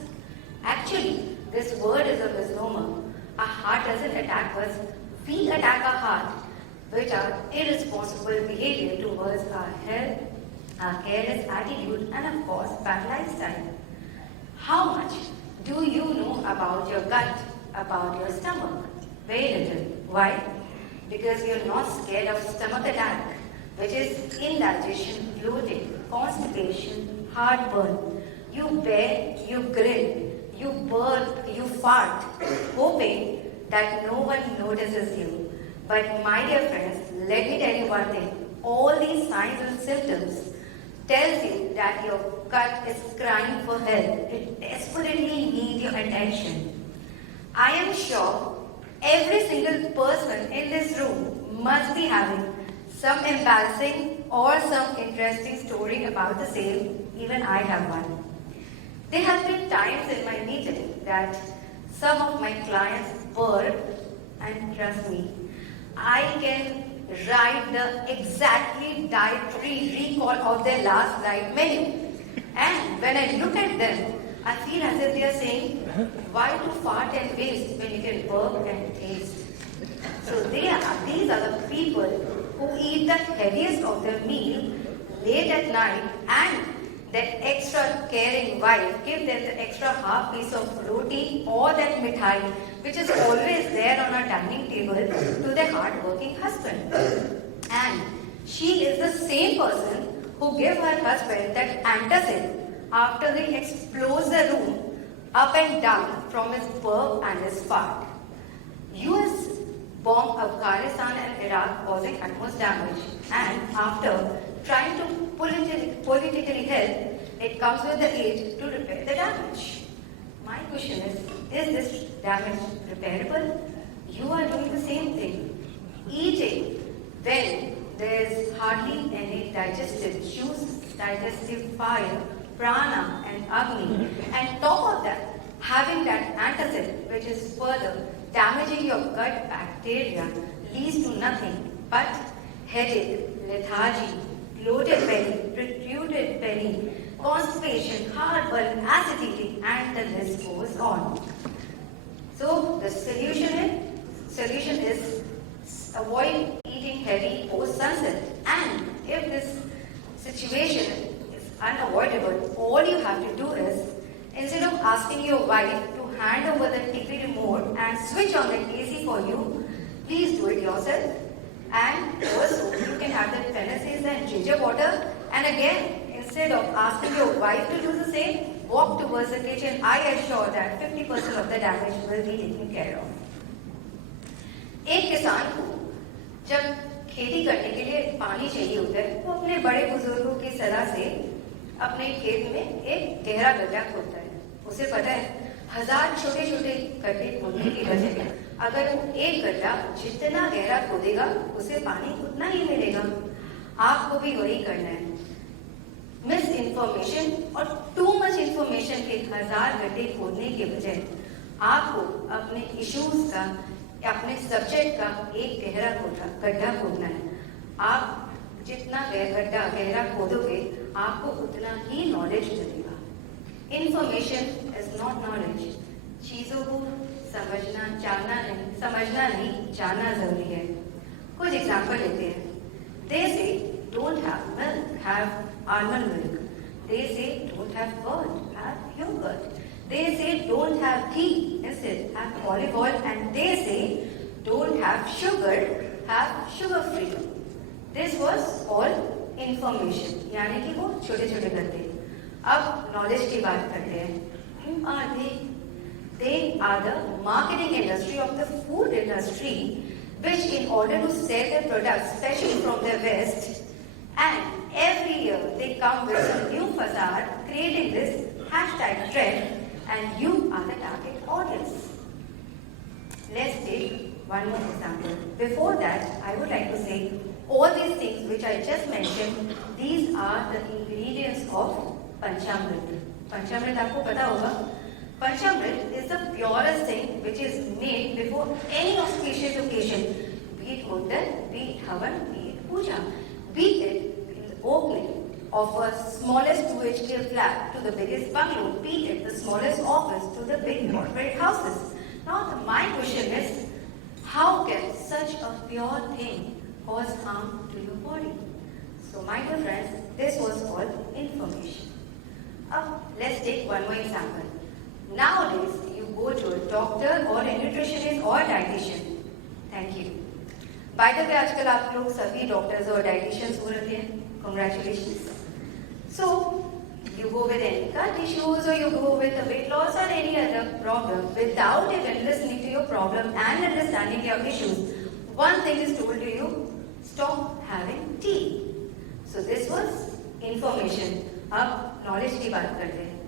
Actually, this word is a misnomer. Our heart doesn't attack us, we attack our heart, which are irresponsible behavior towards our health, our careless attitude, and of course, bad lifestyle. How much do you know about your gut, about your stomach? Very little. Why? Because you're not scared of stomach attack, which is indigestion, bloating, constipation, heartburn. You bear, you grin, you burn, you fart, hoping that no one notices you. But my dear friends, let me tell you one thing. All these signs and symptoms tells you that your gut is crying for help. It desperately needs your attention. I am sure every single person in this room must be having some embarrassing or some interesting story about the same. Even I have one. There have been times in my meeting that some of my clients burp, and trust me, I can write the exactly dietary recall of their last night menu. And when I look at them, I feel as if they are saying, why to fart and waste when you can burp and taste? So these are the people who eat the heaviest of their meal late at night, and that extra caring wife give them the extra half piece of roti or that mithai which is always there on our dining table to their hard-working husband. And she is the same person who gave her husband that antacid after he explodes the room up and down from his burp and his fart. US bombed Afghanistan and Iraq causing utmost damage, and after trying to politically help, it comes with the aid to repair the damage. My question is this damage repairable? You are doing the same thing. Eating when there is hardly any digestive juice, digestive fire, prana and agni, and top of that, having that antacid which is further damaging your gut bacteria leads to nothing but headache, lethargy, bloated belly, protruded belly, constipation, heartburn, acidity, and the list goes on. So the solution is avoid eating heavy post sunset. And if this situation is unavoidable, all you have to do is, instead of asking your wife to hand over the TV remote and switch on the AC for you, please do it yourself. And also, you can have the fences and ginger water. And again, instead of asking your wife to do the same, walk towards the kitchen. I assure that 50% of the damage will be taken care of. एक किसान को जब खेती करने के लिए पानी चाहिए होता है, वो अपने बड़े बुजुर्गों की सलाह से अपने खेत में एक गहरा गड्ढा खोदता है। उसे पता है 1000 छोटे छोटे गड्ढे खोदने की बजाय अगर वो एक गड्ढा जितना गहरा खोदेगा उसे पानी उतना ही मिलेगा। आपको भी वही करना है। मिस इन्फॉर्मेशन और टू मच इन्फॉर्मेशन के 1000 गड्ढे खोदने के बजाय आपको अपने इश्यूज का, अपने सब्जेक्ट का एक गड्ढा खोदना है। आप जितना गड्ढा गहरा खोदोगे आपको उतना ही नॉलेज मिलेगा। Information is not knowledge. चीजों को समझना नहीं जानना जरूरी है। कुछ एग्जाम्पल लेते हैं। They say don't have milk, have almond milk. They say don't have curd, have yogurt. They say don't have ghee, instead have olive oil. And they say don't have sugar, have sugar free. This was all information. यानी कि वो छोटे छोटे करते हैं। अब knowledge की बात करते हैं। Who are they? They are the marketing industry of the food industry, which in order to sell their products, especially from the West, and every year they come with a new facade, creating this hashtag trend, and you are the target audience. Let's take one more example. Before that, I would like to say, all these things which I just mentioned, these are the ingredients of Panchamrit. Panchamrit आपको पता होगा? Panchamrit is the purest thing which is made before any auspicious occasion, be it hotel, be it havan, be it puja, be of a smallest 2 HK flat to the biggest bungalow, be it the smallest office to the big corporate houses. Now, my question is, how can such a pure thing cause harm to your body? So, my dear friends, this was called information. Let's take one more example. Nowadays, you go to a doctor or a nutritionist or a dietitian. Thank you. By the way, आजकल आप लोग सभी doctors और dietitians हो रहे हैं. Congratulations. So, you go with any gut issues or you go with a weight loss or any other problem without even listening to your problem and understanding your issues. One thing is told to you, stop having tea. So this was information. अब knowledge की बात करते हैं.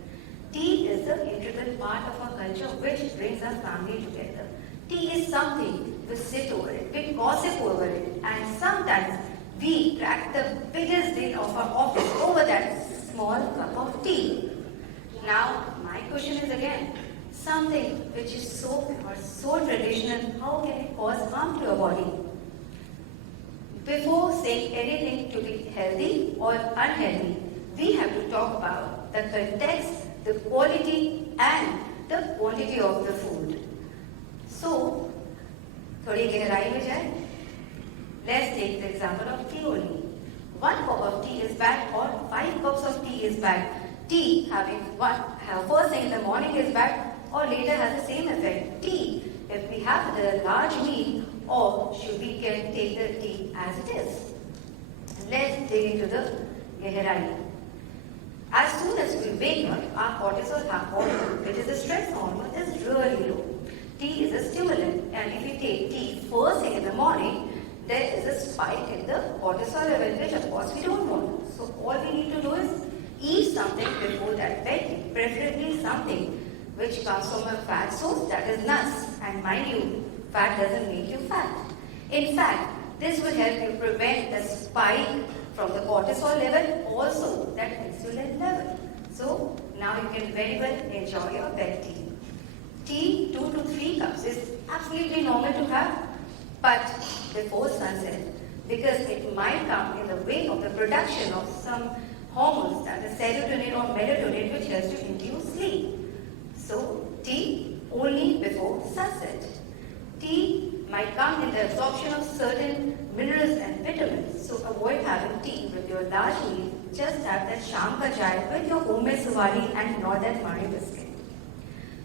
Tea is the integral part of our culture which brings our family together. Tea is something we sit over it, we gossip over it, and sometimes we crack the biggest deal of our office over that small cup of tea. Now, my question is again, something which is so pure, so traditional, how can it cause harm to our body? Before saying anything to be healthy or unhealthy, we have to talk about the context, the quality and the quantity of the food. So, थोड़ी गहराई में जाए. Let's take the example of tea only. 1 cup of tea is bad or 5 cups of tea is bad. Tea having first thing in the morning is bad or later has the same effect. Tea, if we have a large meal, or should we can take the tea as it is. Let's dig into the gehrai. As soon as we wake up, our cortisol hormone, which is a stress hormone, is really low. Tea is a stimulant, and if you take tea first thing in the morning, there is a spike in the cortisol level, which of course we don't want. So all we need to do is eat something before that bed, preferably something which comes from a fat source, that is nuts. And mind you, fat doesn't make you fat. In fact, this will help you prevent the spike from the cortisol level, also that insulin level. So now you can very well enjoy your bed tea. Tea, 2 to 3 cups is absolutely normal to have, but before sunset, because it might come in the way of the production of some hormones, that is serotonin or melatonin, which helps to induce sleep. So tea only before sunset. Tea might come in the absorption of certain minerals and vitamins, so avoid having tea with your large meal. Just have that sham ka chai with your homemade suwari and not that Marie biscuit.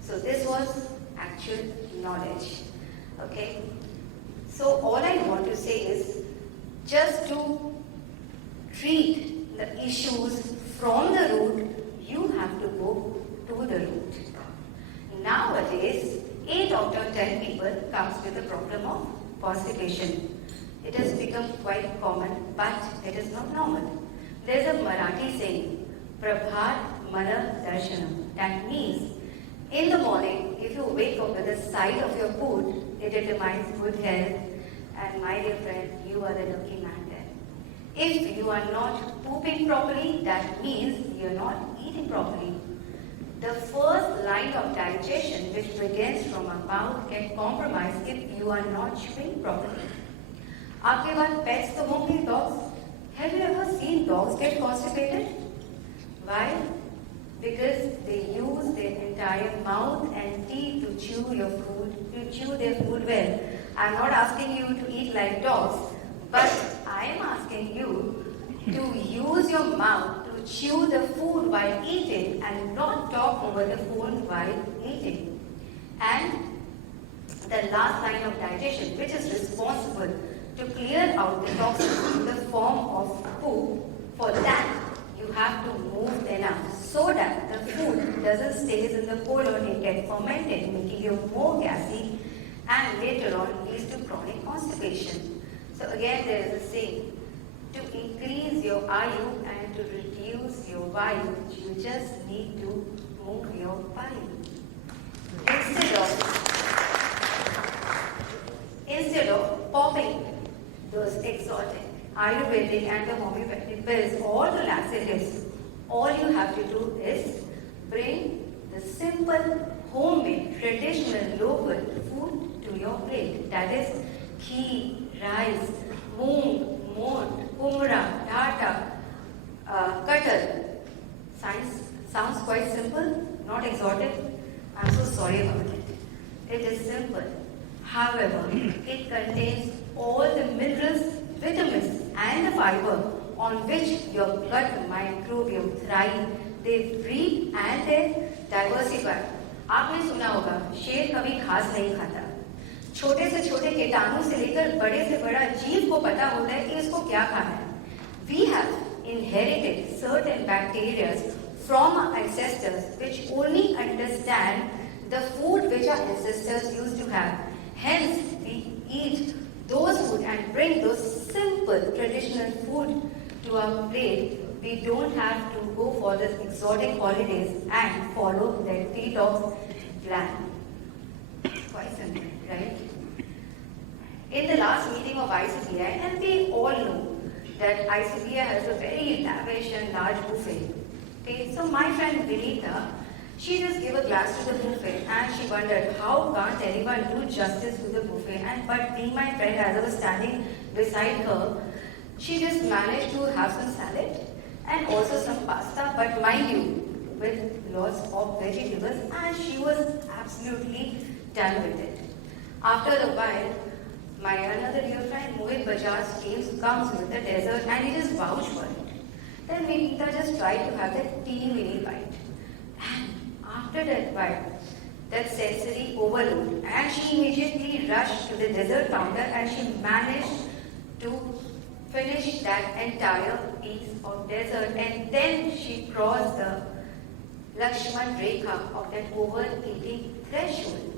So this was actual knowledge. Okay. So all I want to say is just to treat the issues from the root, you have to go to the root. Nowadays, 8 out of 10 people comes with the problem of constipation. It has become quite common, but it is not normal. There is a Marathi saying, Prabhat Mana Darshanam. That means, in the morning, if you wake up with the sight of your food, it determines good health. And my dear friend, you are the lucky man there. If you are not pooping properly, that means you are not eating properly. The first line of digestion, which begins from our mouth, can compromise if you are not chewing properly. आपके बाद pets तो होंगे dogs. Have you ever seen dogs get constipated? Why? Because they use their entire mouth and teeth to chew your food, to chew their food well. I'm not asking you to eat like dogs, but I am asking you to use your mouth to chew the food while eating and not talk over the phone while eating. And the last line of digestion, which is responsible to clear out the toxins in the form of poop, for that you have to move enough so that the food doesn't stay in the colon, it gets fermented, making you more gassy and later on leads to chronic constipation. So again there is a saying, to increase your ayu and to reduce your vayu, you just need to move your vayu. Instead of popping those exotic Ayurvedic and the homeopathic pills or the laxatives, all you have to do is bring the simple, homemade, traditional, local food to your plate. That is ghee, rice, moong, moat, kumra, data, cut However, it contains all the minerals, vitamins, and the fiber on which your gut microbiome thrive. They breed and they diversify. आपने सुना होगा शेर कभी घास नहीं खाता. छोटे से छोटे कीटाणु से लेकर बड़े से बड़ा जीव को पता होता है कि इसको क्या खाना है. We have inherited certain bacteria from our ancestors which only understand the food which our ancestors used to have. Hence, we eat those food and bring those simple traditional food to our plate. We don't have to go for the exotic holidays and follow the detox plan. Quite simple, right? In the last meeting of ICBI, and we all know that ICBI has a very lavish and large buffet. Okay, so my friend Vinita, she just gave a glass to the buffet and she wondered how can't anyone do justice to the buffet. And but being my friend, as I was standing beside her, she just managed to have some salad and also some pasta, but mind you, with lots of vegetables, and she was absolutely done with it. After a while, my another dear friend Mohit Bajaj comes with the dessert and he just vouched for it. Then Vinita just tried to have that teeny bite. And after that bite, that sensory overload, and she immediately rushed to the dessert counter and she managed to finish that entire piece of dessert, and then she crossed the Lakshman Rekha of that overeating threshold.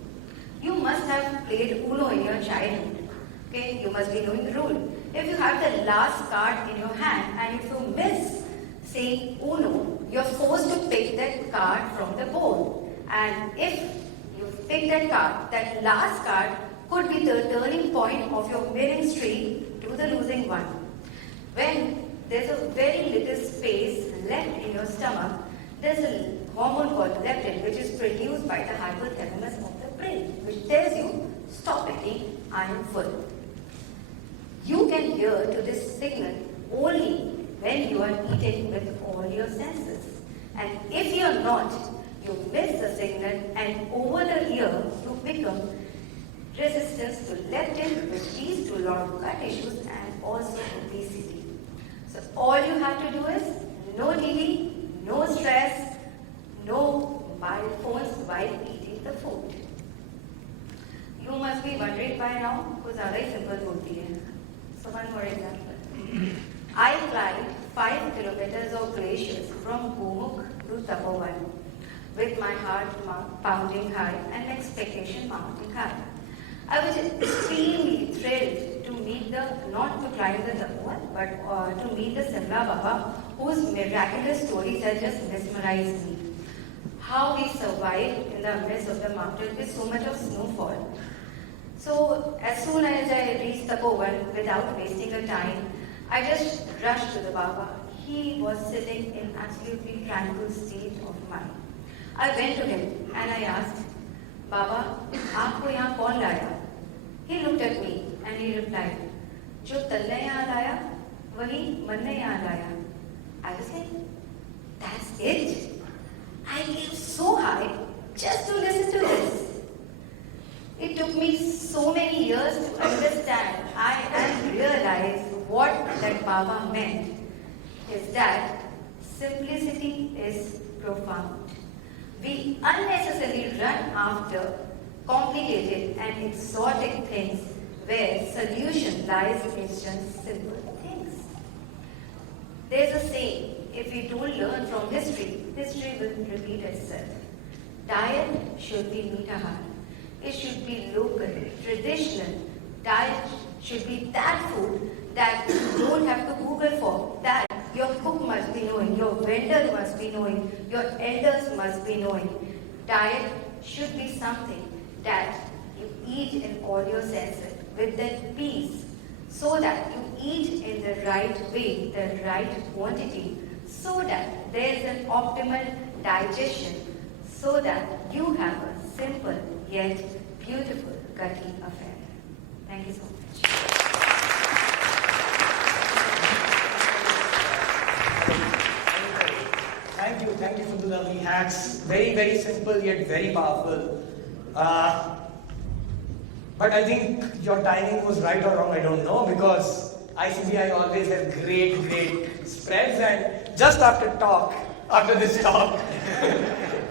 You must have played Uno in your childhood. Okay, you must be knowing the rule. If you have the last card in your hand and if you miss saying Uno, you're forced to pick that card from the board. And if you pick that card, that last card could be the turning point of your winning streak to the losing one. When there's a very little space left in your stomach, there's a hormone called leptin which is produced by the hypothalamus of the brain, which tells you, stop eating, I am full. You can hear to this signal only when you are eating with all your senses. And if you are not, you miss the signal, and over the year you become resistant to leptin, which leads to a lot of gut issues and also obesity. So all you have to do is no TV, no stress, no mobile phones while eating the food. You must be wondering by now, because very simple bolti hai. So one more example. I climbed 5 kilometers of glaciers from Gomukh to Tapovan with my heart pounding high and expectation mounting high. I was extremely thrilled to meet not to climb the Tapovan, but to meet the Simla Baba, whose miraculous stories had just mesmerized me. How we survived in the midst of the mountain with so much of snowfall. So as soon as I reached Tapovan, without wasting a time, I just rushed to the Baba. He was sitting in absolutely tranquil state of mind. I went to him and I asked, Baba, aapko yahan kaun laya? He looked at me and he replied, Jo tanne yahan laya, wahi manne yahan laya. I was like, that's it? I came so high just to listen to this. It took me so many years to understand and realize what that Baba meant is that simplicity is profound. We unnecessarily run after complicated and exotic things where solution lies in just simple things. There's a saying, if we don't learn from history, history will repeat itself. Diet should be mitahar. It should be local, traditional. Diet should be that food that you don't have to Google for, that your cook must be knowing, your vendor must be knowing, your elders must be knowing. Diet should be something that you eat in all your senses with that peace, so that you eat in the right way, the right quantity, so that there is an optimal digestion, so that you have a simple yet beautiful gutty affair. Thank you so much. Thank you for the lovely hacks. Very, very simple yet very powerful. But I think your timing was right or wrong, I don't know, because ICBI always has great spreads, and just after this talk,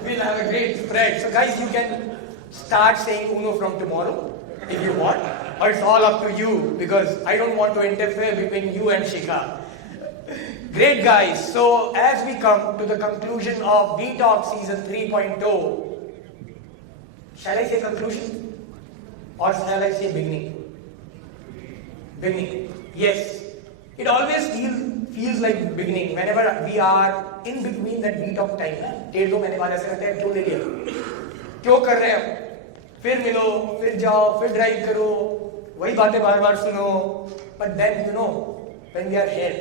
we'll have a great spread. So guys, you can start saying Uno from tomorrow if you want, or it's all up to you, because I don't want to interfere between you and Shikha. Great guys, so as we come to the conclusion of V-Talk Season 3.0, shall I say conclusion? Or shall I say beginning? Beginning. Yes. It always feels like beginning whenever we are in between that V-Talk time. 1.5 महीने बाद ऐसा लगता है क्यों ले लिया? क्यों कर रहे हैं? फिर मिलो, फिर जाओ, फिर ड्राइव करो, वही बातें बार-बार सुनो. But then when we are here,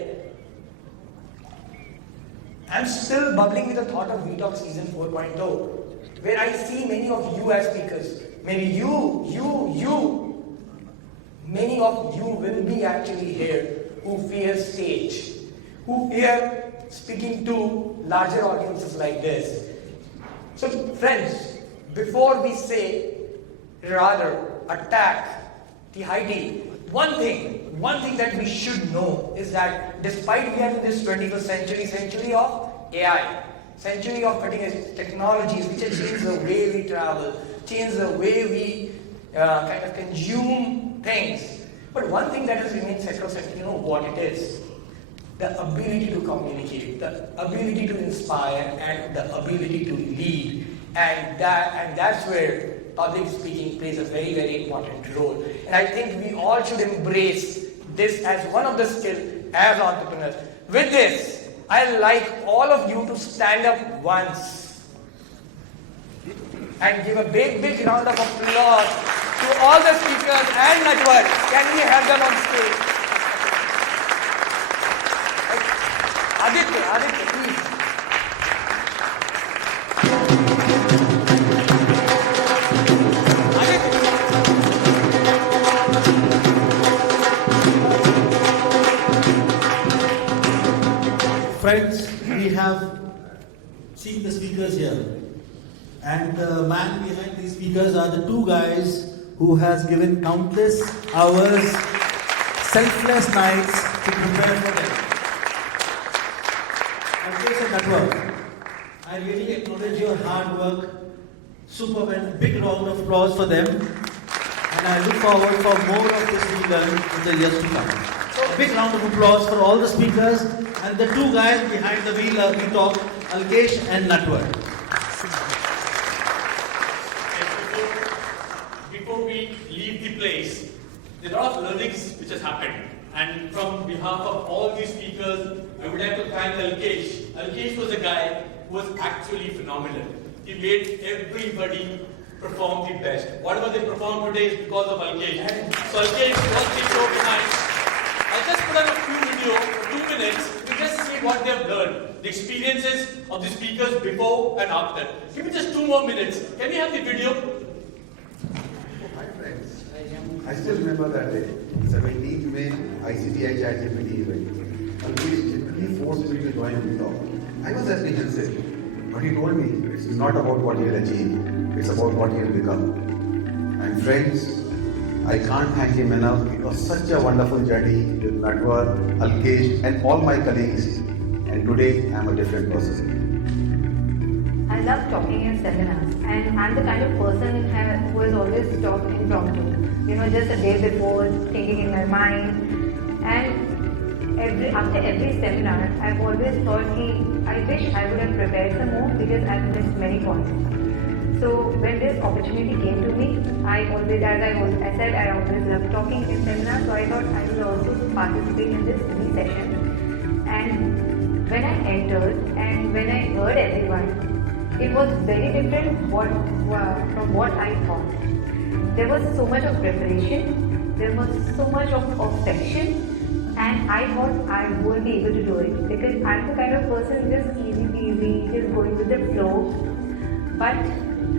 I'm still bubbling with the thought of V-Talk Season 4.0, where I see many of you as speakers. Maybe you, many of you will be actually here who fear stage, who fear speaking to larger audiences like this. So friends, before we say, rather attack the idea, one thing that we should know is that despite we are in this 21st century of AI, century of cutting edge technologies which have changed the way we travel, changed the way we kind of consume things. But one thing that has remained sacrosanct, you know what it is? The ability to communicate, the ability to inspire, and the ability to lead. And that's where public speaking plays a very important role. And I think we all should embrace this as one of the skills as entrepreneurs. With this, I'd like all of you to stand up once and give a big round of applause to all the speakers and network. Can we have them on stage? Aditya, please. Friends, we have seen the speakers here, and the man behind these speakers are the two guys who has given countless hours, selfless nights to prepare for them. Alkesh and Network, I really acknowledge your hard work. Superb, and big round of applause for them. And I look forward for more of this to learn in the years to come. So, a big round of applause for all the speakers and the two guys behind the wheel of V-Talk, Alkesh and Natwar. Before we leave the place, there are a lot of learnings which has happened. And from behalf of all these speakers, I would like to thank Alkesh. Alkesh was a guy who was actually phenomenal. He made everybody perform the best. Whatever they performed today is because of Alkesh. So Alkesh, what's the show behind? I'll just put on a few video for 2 minutes to just see what they have learned. The experiences of the speakers before and after. Give me just 2 more minutes. Can we have the video? My friends, I still remember that day. 17th May, ICBI ChatGPT event. Alkesh literally forced me to join V-Talk. I was apprehensive. But he told me, it's not about what you'll achieve, it's about what you'll become. And friends, I can't thank him enough. It was such a wonderful journey with Natwar, Alkesh, and all my colleagues. And today, I'm a different person. I love talking in seminars, and I'm the kind of person who has always talked impromptu. Just a day before, thinking in my mind. And after every seminar, I've always thought, I wish I would have prepared some more because I've missed many points. So when this opportunity came to me, I said, I always love talking in seminars, so I thought I will also participate in this session. And when I entered and when I heard everyone, it was very different from what I thought. There was so much of preparation, there was so much of section. And I thought I won't be able to do it because I'm the kind of person just easy peasy, just going with the flow. But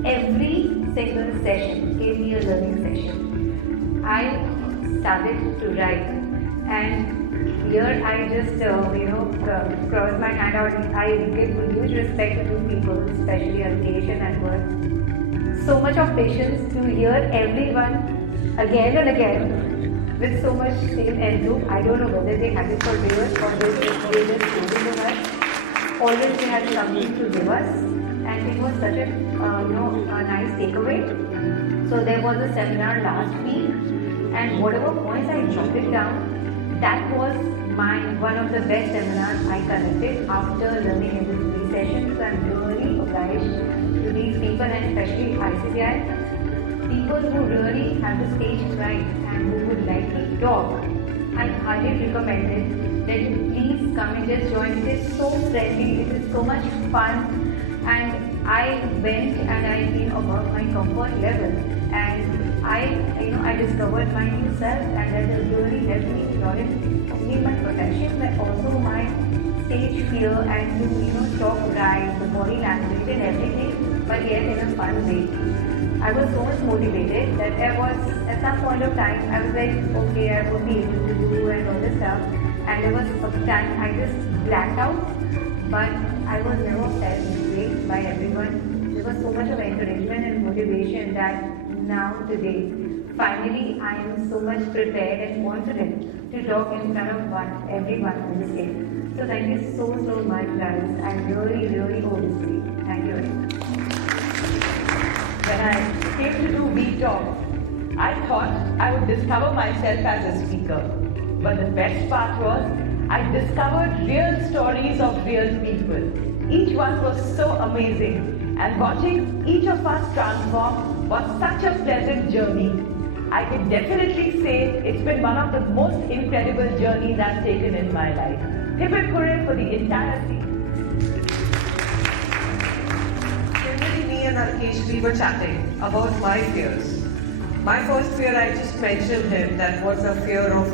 every single session gave me a learning session. I started to write, and here I just crossed my hand out. I give huge respect to people, especially Alkesh and Anwar. So much of patience to hear everyone again and again with so much same enthusiasm. I don't know whether they had it for years or they just gave to us. Always they had something to give us, and it was such a a nice takeaway. So there was a seminar last week, and whatever points I jotted down, that was one of the best seminars I conducted after learning in these 3 sessions. So I'm really obliged to these people, and especially ICBI, people who really have the stage right and who would like to talk. I highly recommend it that you please come and just join. It is so friendly, it is so much fun, and I went and I came above my comfort level, and I discovered my new self, and that has really helped me not only in my profession but also my stage fear and to talk right, the body language and everything, but yet in a fun way. I was so much motivated that at some point of time I was like, okay, I won't be able to do and all this stuff, and there was a time I just blacked out, but I was never felt this way by everyone. There was so much of encouragement and motivation that now today, finally I am so much prepared and confident to talk in front of everyone on the stage. So thank you so much, guys. I really owe this to you. Thank you very much. When I came to do V-Talk, I thought I would discover myself as a speaker. But the best part was, I discovered real stories of real people. Each one was so amazing, and watching each of us transform was such a pleasant journey. I can definitely say it's been one of the most incredible journeys I've taken in my life. Hip hip hooray for the entire team. Generally, me and Alkesh, we were chatting about my fears. My first fear, I just mentioned him, that was a fear of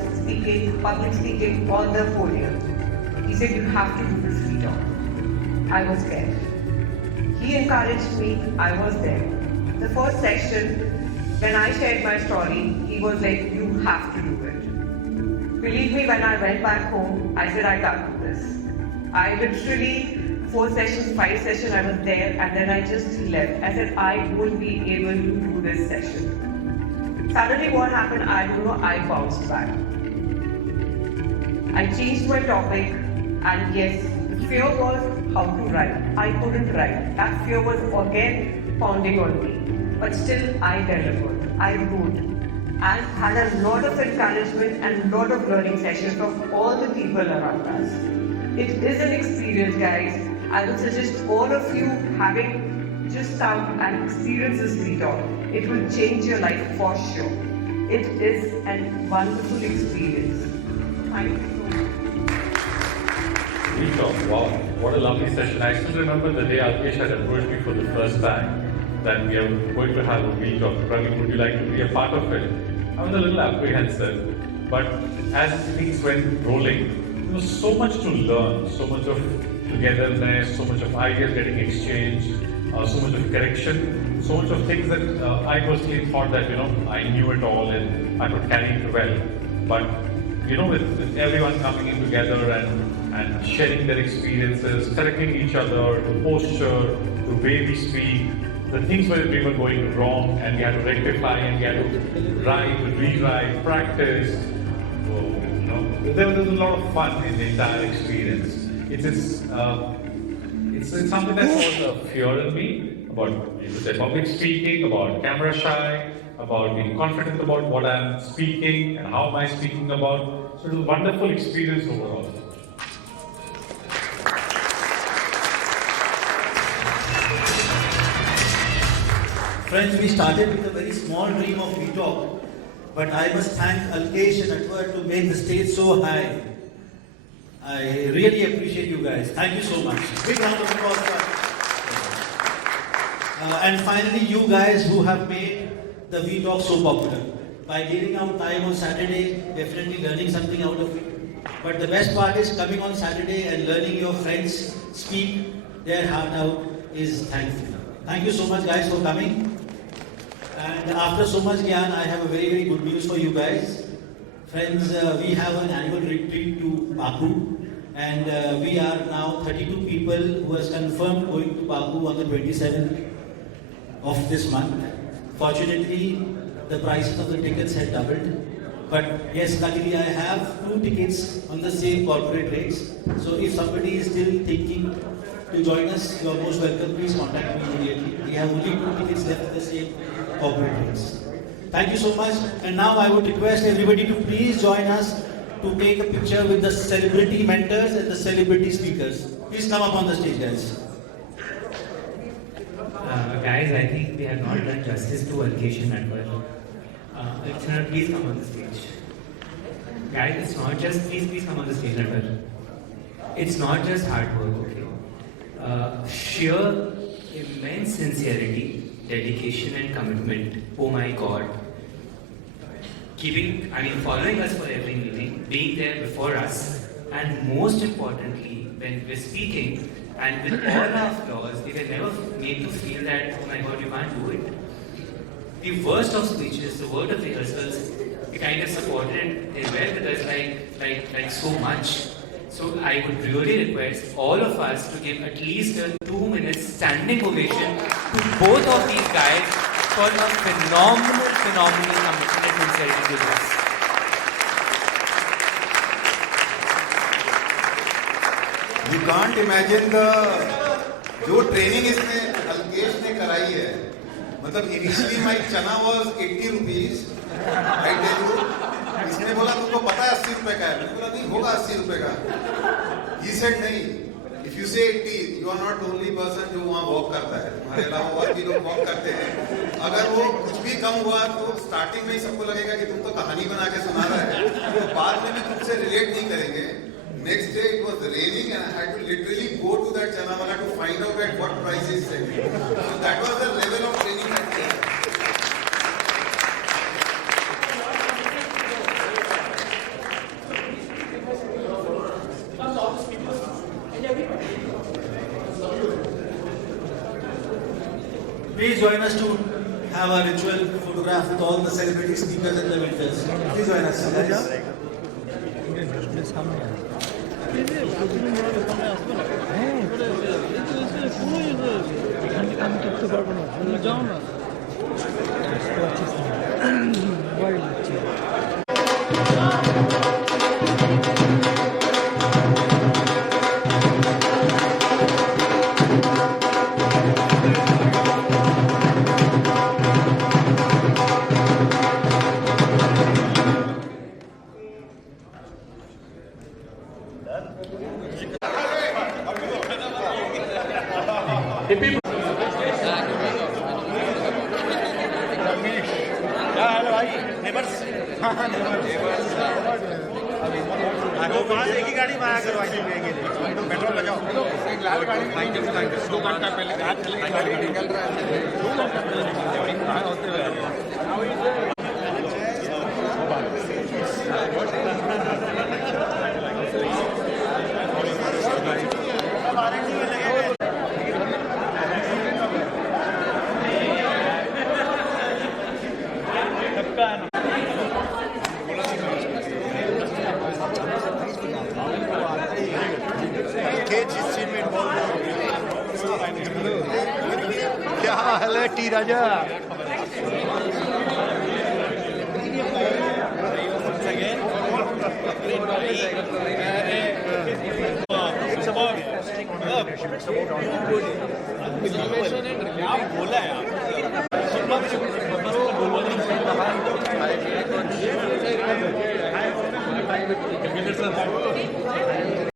public speaking on the podium. He said, you have to do this V-Talk. I was scared. He encouraged me, I was there. The first section, when I shared my story, he was like, you have to do it. Believe me, when I went back home, I said, I can't do this. I literally, 4 sessions, 5 sessions, I was there, and then I just left. I said, I won't be able to do this session. Suddenly what happened, I don't know, I bounced back. I changed my topic, and yes, the fear was how to write. I couldn't write. That fear was again pounding on me. But still, I delivered. I wrote. And had a lot of encouragement and a lot of learning sessions from all the people around us. It is an experience, guys. I would suggest all of you having just come and experience this V-Talk. It will change your life for sure. It is a wonderful experience. Thank you. V-Talk, wow, what a lovely session. I still remember the day Alkesh had approached me for the first time that we are going to have a V-Talk. Praveen, would you like to be a part of it? I was a little apprehensive, but as things went rolling, there was so much to learn, so much of togetherness, so much of ideas getting exchanged, so much of correction, so much of things that I personally thought that, I knew it all and I could carry it well. But, with everyone coming in together and sharing their experiences, correcting each other, the posture, the way we speak, the things where we were going wrong and we had to rectify and we had to write, rewrite, practice. So, there was a lot of fun in the entire experience. It's something that was a fear in me about public speaking, about camera shy, about being confident about what I'm speaking and how am I speaking about. So it was a wonderful experience overall. Friends, we started with a very small dream of V-Talk, but I must thank Alkesh and Atwar to make the stage so high. I really appreciate you guys. Thank you so much. Big round of applause for and finally, you guys who have made the V-Talk so popular. By giving out time on Saturday, definitely learning something out of it. But the best part is coming on Saturday and learning your friends speak their heart out is thankful. Thank you so much guys for coming. And after so much Gyan, I have a very good news for you guys. Friends, we have an annual retreat to Baku. And we are now 32 people who has confirmed going to Baku on the 27th of this month. Fortunately, the prices of the tickets had doubled. But yes, luckily I have 2 tickets on the same corporate rates. So if somebody is still thinking to join us, you are most welcome. Please contact me immediately. We have only 2 tickets left at the same corporate rates. Thank you so much. And now I would request everybody to please join us to take a picture with the celebrity mentors and the celebrity speakers. Please come up on the stage, guys. Guys, I think we have not done justice to Alkesh and Anwar. Listener, please come on the stage. Guys, it's not just, please come on the stage, Anwar. It's not just hard work, okay? Sheer immense sincerity, dedication and commitment. Oh my God. Following us for every meeting, being there before us, and most importantly, when we're speaking, and with all our flaws, we were never made to feel that, oh my God, you can't do it. The worst of speeches, the word of rehearsals, we kind of supported and they were with us like so much. So I would really request all of us to give at least a 2-minute standing ovation to both of these guys for a phenomenal commitment and sincerity with us. You can't imagine जो training इसने अल्केश ने कराई है. मतलब initially my chana was 80 rupees. I tell you, इसने बोला तुमको पता है 80 रुपए का है. मैंने बोला नहीं होगा 80 रुपए का. ही सेड नहीं. If you say 80, you are not the only person जो वहाँ वॉक करता है. तुम्हारे अलावा और भी लोग वॉक करते हैं. अगर वो कुछ भी कम हुआ तो स्टार्टिंग में ही सबको लगेगा कि तुम तो कहानी बना के सुना रहा है. तो बाद में भी तुमसे रिलेट नहीं करेंगे. Next day it was raining and I had to literally go to that chanawala to find out at what price he's selling. So that was the level of training that we had. Please join us to have a ritual photograph with all the celebrity speakers and the mentors. Please join us. আমি করতে পারবো না, যাও না। एक ही गाड़ी में आया करो पेट्रोल लगाओ. एक लाल गाड़ी में 2 घंटा पहले गाड़ी निकल रहा है. 2 घंटा पहले होते हुए क्या हाल है टी राजा. बोला है